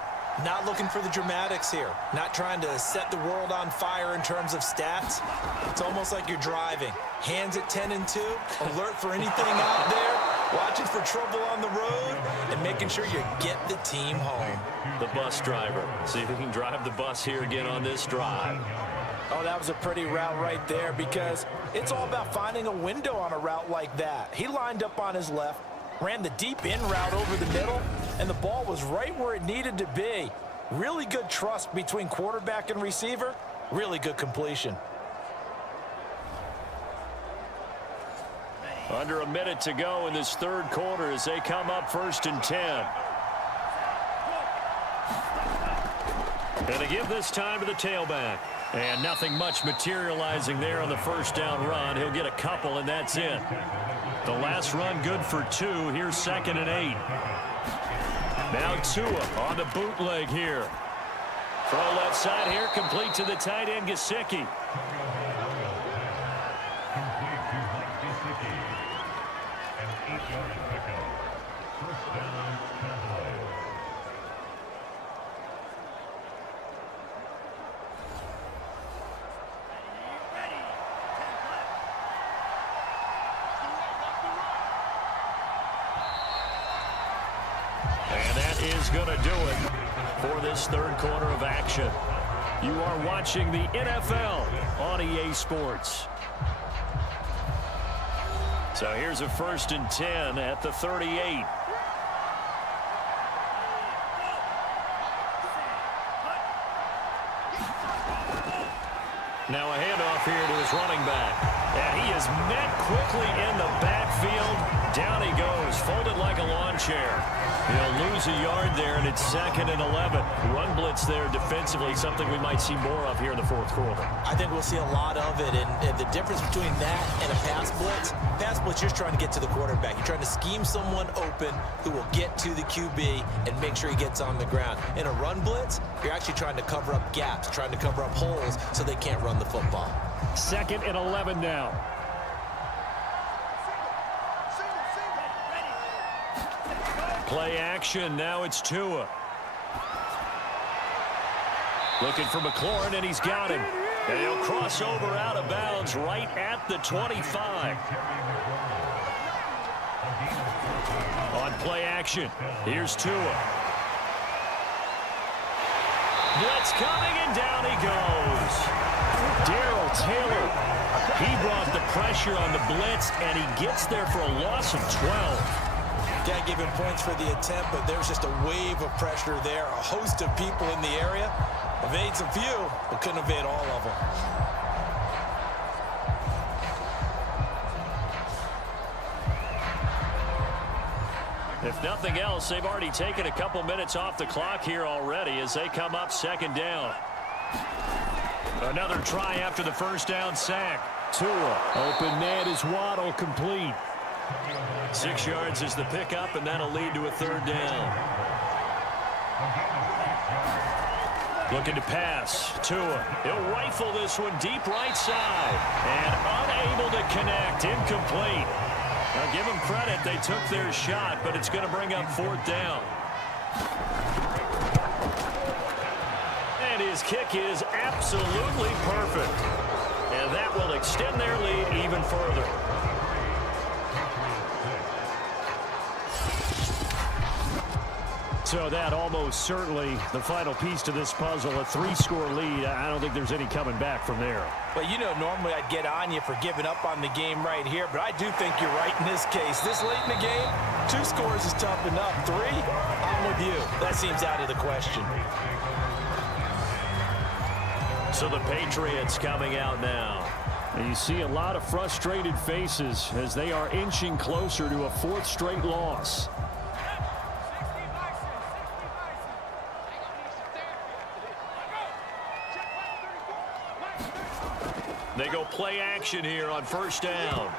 Not looking for the dramatics here. Not trying to set the world on fire in terms of stats. It's almost like you're driving. Hands at 10 and 2, alert for anything out there, watching for trouble on the road, and making sure you get the team home. The bus driver. See if he can drive the bus here again on this drive. Oh, that was a pretty route right there because it's all about finding a window on a route like that. He lined up on his left, ran the deep in route over the middle, and the ball was right where it needed to be. Really good trust between quarterback and receiver. Really good completion. Under a minute to go in this 3rd quarter as they come up 1st and 10. And to give this time to the tailback. And nothing much materializing there on the first down run. He'll get a couple, and that's it. The last run good for 2. Here's 2nd and 8. Now Tua on the bootleg here. Throw left side here, complete to the tight end, Gesicki. Is going to do it for this 3rd quarter of action. You are watching the NFL on EA Sports. So here's a 1st and 10 at the 38. Now a handoff here to his running back. And he is met quickly in the backfield. Down he goes, folded like a lawn chair. He'll lose a yard there, and it's 2nd and 11. Run blitz there defensively, something we might see more of here in the 4th quarter. I think we'll see a lot of it, and the difference between that and a pass blitz, you're just trying to get to the quarterback. You're trying to scheme someone open who will get to the QB and make sure he gets on the ground. In a run blitz, you're actually trying to cover up gaps, trying to cover up holes so they can't run the football. 2nd and 11 now. Play action. Now it's Tua. Looking for McLaurin, and he's got him. And he'll cross over out of bounds right at the 25. On play action, here's Tua. Blitz coming, and down he goes. Darrell Taylor. He brought the pressure on the blitz, and he gets there for a loss of 12. Can't give him points for the attempt, but there's just a wave of pressure there. A host of people in the area. Evades a few, but couldn't evade all of them. If nothing else, they've already taken a couple minutes off the clock here already as they come up 2nd down. Another try after the first down sack. Tua. Open man is Waddle, complete. 6 yards is the pickup, and that'll lead to a 3rd down. Looking to pass. Tua. He'll rifle this one deep right side. And unable to connect. Incomplete. Now give them credit. They took their shot, but it's going to bring up 4th down. And his kick is absolutely perfect. And that will extend their lead even further. So that almost certainly the final piece to this puzzle, a 3-score lead. I don't think there's any coming back from there. Well, you know, normally I'd get on you for giving up on the game right here, but I do think you're right in this case. This late in the game, 2 scores is tough enough. 3, I'm with you. That seems out of the question. So the Patriots coming out now. And you see a lot of frustrated faces as they are inching closer to a 4th straight loss. They go play action here on 1st down.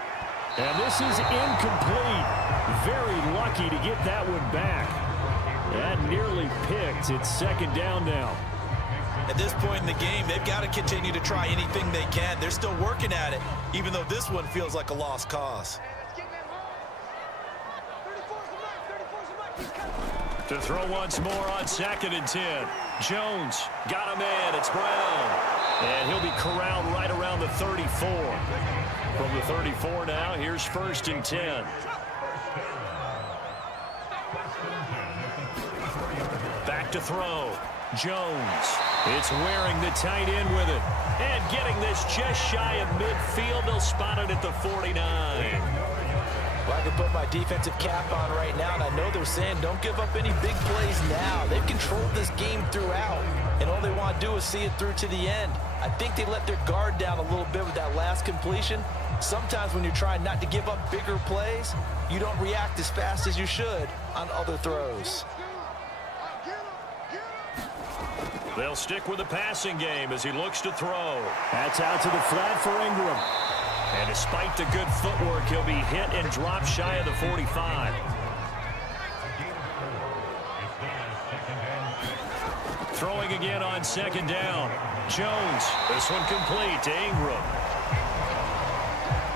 And this is incomplete. Very lucky to get that one back. That nearly picked. It's 2nd down now. At this point in the game, they've got to continue to try anything they can. They're still working at it, even though this one feels like a lost cause. To throw once more on 2nd and 10. Jones got him in. It's Brown. And he'll be corralled right around the 34. From the 34 now, here's 1st and 10. Back to throw. Jones. It's wearing the tight end with it. And getting this just shy of midfield. They'll spot it at the 49. Well, I can put my defensive cap on right now, and I know they're saying don't give up any big plays now. They've controlled this game throughout, and all they want to do is see it through to the end. I think they let their guard down a little bit with that last completion. Sometimes when you're trying not to give up bigger plays, you don't react as fast as you should on other throws. They'll stick with the passing game as he looks to throw. That's out to the flat for Ingram. And despite the good footwork, he'll be hit and dropped shy of the 45. Throwing again on 2nd down. Jones. This one complete to Ingram.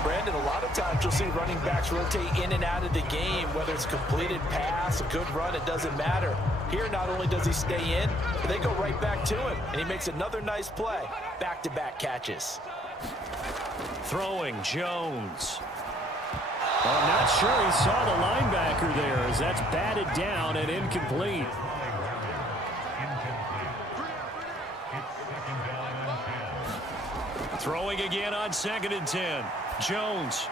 Brandon, a lot of times you'll see running backs rotate in and out of the game, whether it's a completed pass, a good run, it doesn't matter. Here, not only does he stay in, but they go right back to him, and he makes another nice play. Back-to-back catches. Throwing Jones. Well, I'm not sure he saw the linebacker there as that's batted down and incomplete. Throwing again on 2nd and 10. Jones.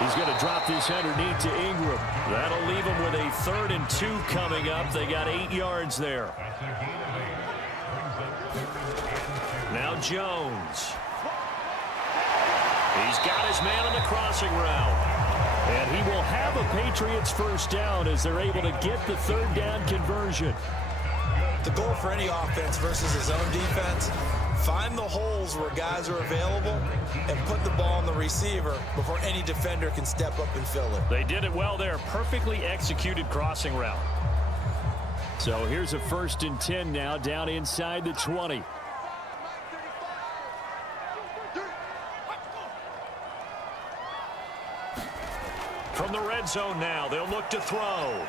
He's going to drop this underneath to Ingram. That'll leave him with a 3rd and 2 coming up. They got 8 yards there. Now Jones. He's got his man on the crossing route. And he will have a Patriots 1st down as they're able to get the 3rd down conversion. The goal for any offense versus his own defense, find the holes where guys are available and put the ball on the receiver before any defender can step up and fill it. They did it well there. Perfectly executed crossing route. So here's a 1st and 10 now down inside the 20. From the red zone now, they'll look to throw.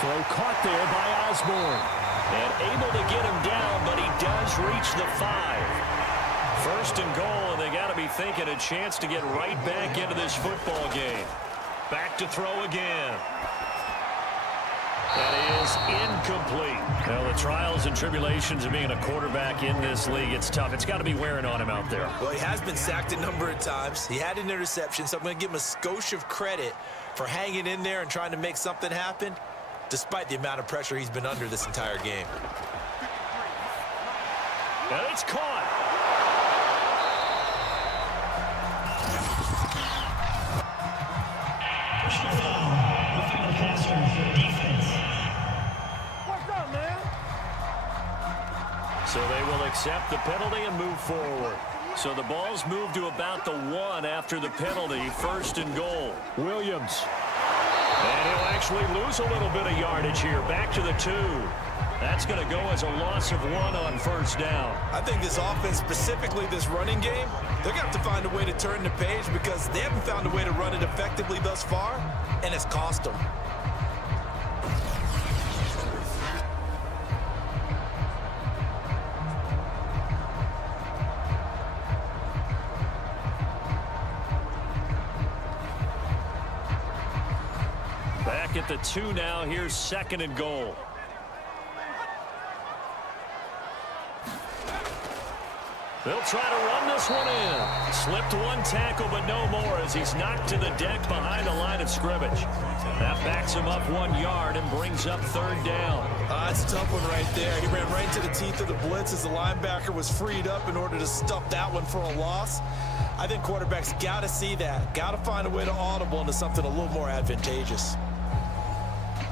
Throw caught there by Osborne. And able to get him down, but he does reach the 5. 1st and goal, and they got to be thinking a chance to get right back into this football game. Back to throw again. That is incomplete. Well, the trials and tribulations of being a quarterback in this league, it's tough. It's got to be wearing on him out there. Well, he has been sacked a number of times. He had an interception, so I'm going to give him a skosh of credit for hanging in there and trying to make something happen, despite the amount of pressure he's been under this entire game. And it's caught. So they will accept the penalty and move forward. So the ball's moved to about the 1 after the penalty. 1st and goal. Williams. And he'll actually lose a little bit of yardage here. Back to the 2. That's going to go as a loss of 1 on 1st down. I think this offense, specifically this running game, they're going to have to find a way to turn the page because they haven't found a way to run it effectively thus far, and it's cost them. back at the 2 now. Here's 2nd and goal. They'll try to run this one in. Slipped one tackle, but no more as he's knocked to the deck behind the line of scrimmage. That backs him up 1 yard and brings up 3rd down. It's a tough one right there. He ran right into the teeth of the blitz as the linebacker was freed up in order to stuff that one for a loss. I think quarterbacks got to see that. Got to find a way to audible into something a little more advantageous.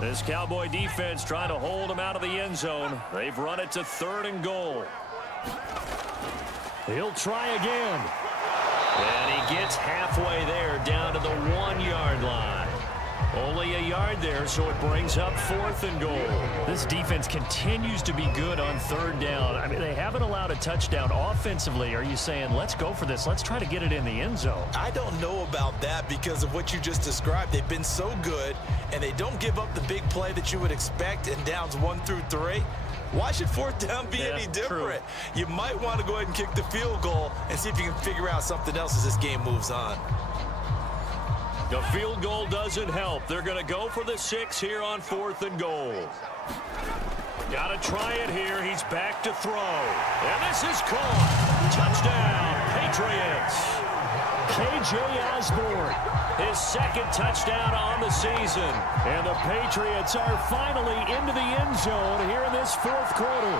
This Cowboy defense trying to hold him out of the end zone. They've run it to 3rd and goal. He'll try again. And he gets halfway there down to the 1 yard line. Only a yard there, so it brings up 4th and goal. This defense continues to be good on 3rd down. I mean, they haven't allowed a touchdown offensively. Are you saying, let's go for this? Let's try to get it in the end zone. I don't know about that because of what you just described. They've been so good, and they don't give up the big play that you would expect in downs 1 through 3. Why should 4th down be any different? True. You might want to go ahead and kick the field goal and see if you can figure out something else as this game moves on. The field goal doesn't help. They're going to go for the 6 here on 4th and goal. Got to try it here. He's back to throw. And this is caught. Touchdown, Patriots. KJ Osborne, His 2nd touchdown on the season. and the Patriots are finally into the end zone here in this 4th quarter.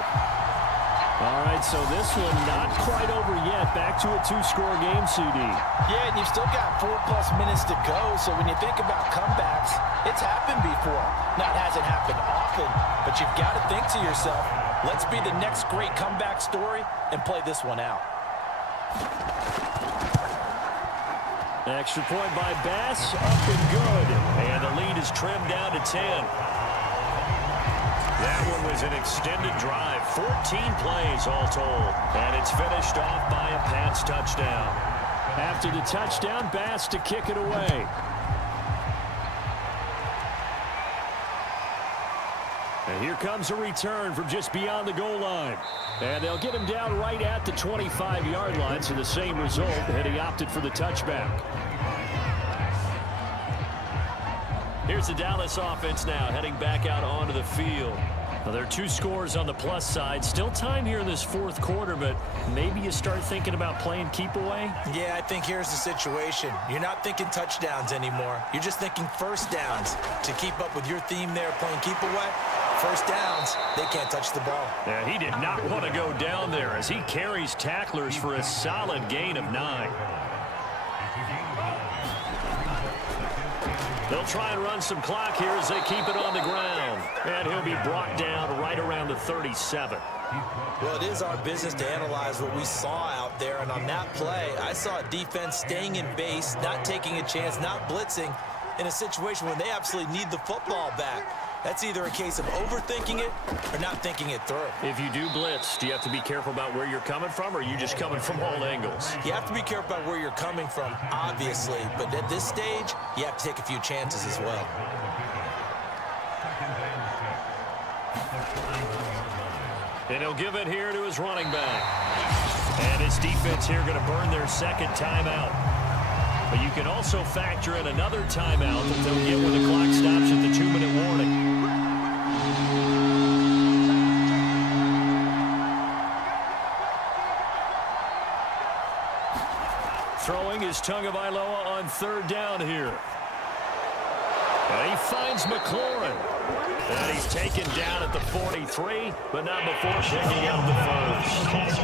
All right, so this one not quite over yet. Back to a 2-score game, CD. Yeah, and you've still got 4+ minutes to go, so when you think about comebacks, it's happened before. Now, it hasn't happened often, but you've got to think to yourself, let's be the next great comeback story and play this one out. Extra point by Bass, up and good. And the lead is trimmed down to 10. That one was an extended drive, 14 plays all told. And it's finished off by a Pats touchdown. After the touchdown, Bass to kick it away. And here comes a return from just beyond the goal line. And they'll get him down right at the 25-yard line, so the same result, and he opted for the touchback. Here's the Dallas offense now, heading back out onto the field. Well, there are 2 scores on the plus side. Still time here in this 4th quarter, but maybe you start thinking about playing keep away? Yeah, I think here's the situation. You're not thinking touchdowns anymore. You're just thinking 1st downs. To keep up with your theme there, playing keep away, 1st downs, they can't touch the ball. Yeah, he did not want to go down there as he carries tacklers for a solid gain of 9. They'll try and run some clock here as they keep it on the ground. And he'll be brought down right around the 37. Well, it is our business to analyze what we saw out there. And on that play, I saw a defense staying in base, not taking a chance, not blitzing in a situation when they absolutely need the football back. That's either a case of overthinking it or not thinking it through. If you do blitz, do you have to be careful about where you're coming from, or are you just coming from all angles? You have to be careful about where you're coming from, obviously. But at this stage, you have to take a few chances as well. And he'll give it here to his running back. And his defense here going to burn their 2nd timeout. But you can also factor in another timeout that they'll get when the clock stops at the 2-minute warning. Throwing is Tagovailoa on 3rd down here. And he finds McLaurin. And he's taken down at the 43, but not before picking up the 1st.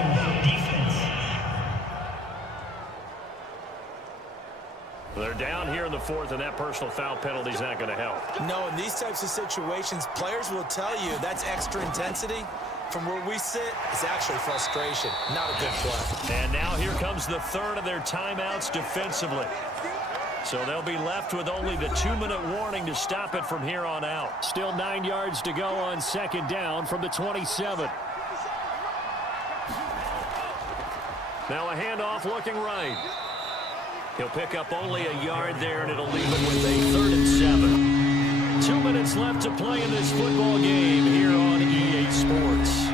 They're down here in the 4th, and that personal foul penalty is not going to help. No, in these types of situations, players will tell you that's extra intensity. From where we sit, it's actually frustration, not a good play. And now here comes the 3rd of their timeouts defensively. So they'll be left with only the 2-minute warning to stop it from here on out. Still 9 yards to go on 2nd down from the 27. Now a handoff looking right. He'll pick up only a yard there, and it'll leave it with a 3rd and 7. 2 minutes left to play in this football game here on EA Sports.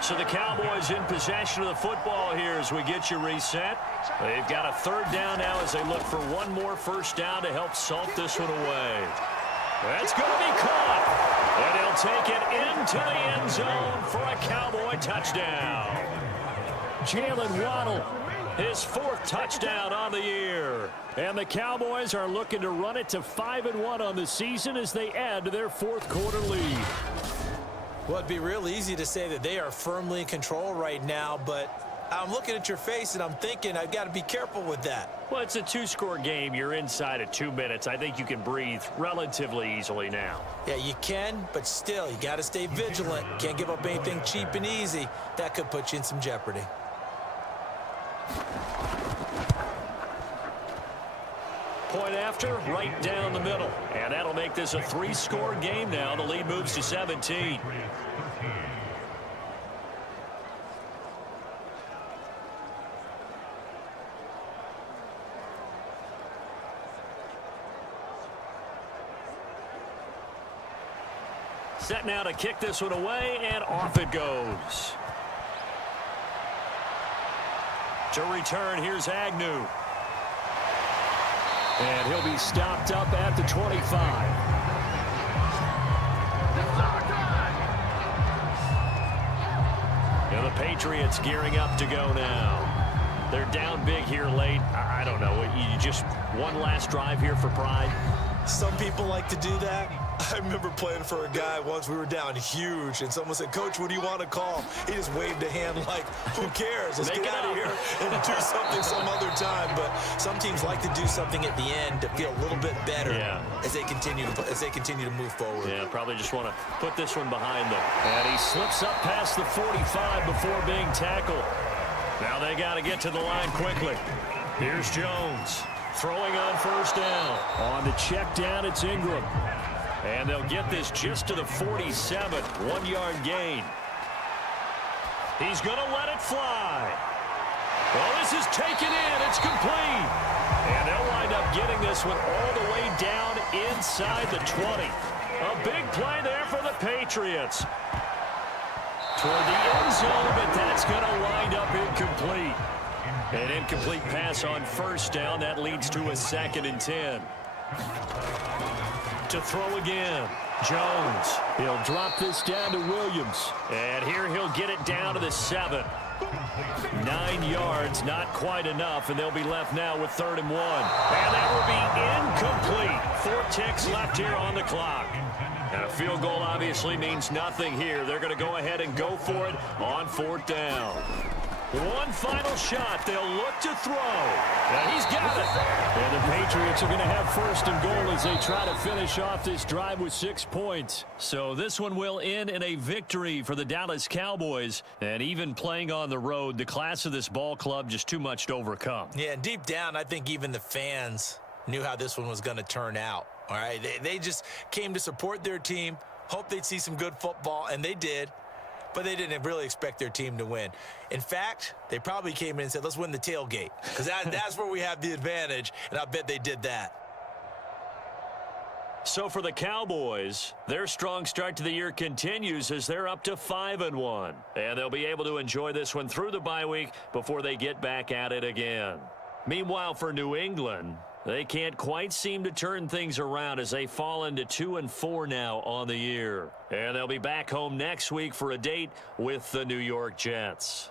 So the Cowboys in possession of the football here as we get you reset. They've got a 3rd down now as they look for one more 1st down to help salt this one away. That's going to be caught. And he'll take it into the end zone for a Cowboy touchdown. Jalen Waddle, his 4th touchdown on the year. And the Cowboys are looking to run it to 5-1 on the season as they add to their 4th quarter lead. Well, it'd be real easy to say that they are firmly in control right now, but I'm looking at your face and I'm thinking I've got to be careful with that. Well, it's a 2-score game. You're inside of 2 minutes. I think you can breathe relatively easily now. Yeah, you can, but still, you got to stay vigilant. Can't give up anything cheap and easy. That could put you in some jeopardy. Point after, right down the middle. And that'll make this a 3-score game now. The lead moves to 17. Set now to kick this one away, and off it goes. To return, here's Agnew. And he'll be stopped up at the 25. And the Patriots gearing up to go now. They're down big here late. I don't know. You just one last drive here for pride. Some people like to do that. I remember playing for a guy once. We were down huge, and someone said, "Coach, what do you want to call?" He just waved a hand like, "Who cares? Let's get out of here and do something some other time." But some teams like to do something at the end to feel a little bit better as they continue to move forward. Yeah, probably just want to put this one behind them. And he slips up past the 45 before being tackled. Now they got to get to the line quickly. Here's Jones throwing on 1st down. On the check down, it's Ingram. And they'll get this just to the 47, 1-yard gain. He's going to let it fly. Well, this is taken in. It's complete. And they'll wind up getting this one all the way down inside the 20. A big play there for the Patriots. Toward the end zone, but that's going to wind up incomplete. An incomplete pass on 1st down. That leads to a 2nd and 10. To throw again. Jones. He'll drop this down to Williams. And here he'll get it down to the 7. 9 yards, not quite enough, and they'll be left now with 3rd and 1. And that will be incomplete. 4 ticks left here on the clock. And a field goal obviously means nothing here. They're going to go ahead and go for it on 4th down. One final shot. They'll look to throw. And he's got it. And the Patriots are going to have 1st and goal as they try to finish off this drive with 6 points. So this one will end in a victory for the Dallas Cowboys. And even playing on the road, the class of this ball club just too much to overcome. Yeah, deep down, I think even the fans knew how this one was going to turn out. All right, they just came to support their team, hoped they'd see some good football, and they did. But they didn't really expect their team to win. In fact, they probably came in and said, "Let's win the tailgate," because that's where we have the advantage, and I bet they did that. So for the Cowboys, their strong start to the year continues as they're up to 5-1. And they'll be able to enjoy this one through the bye week before they get back at it again. Meanwhile, for New England, they can't quite seem to turn things around as they fall into 2-4 now on the year. And they'll be back home next week for a date with the New York Jets.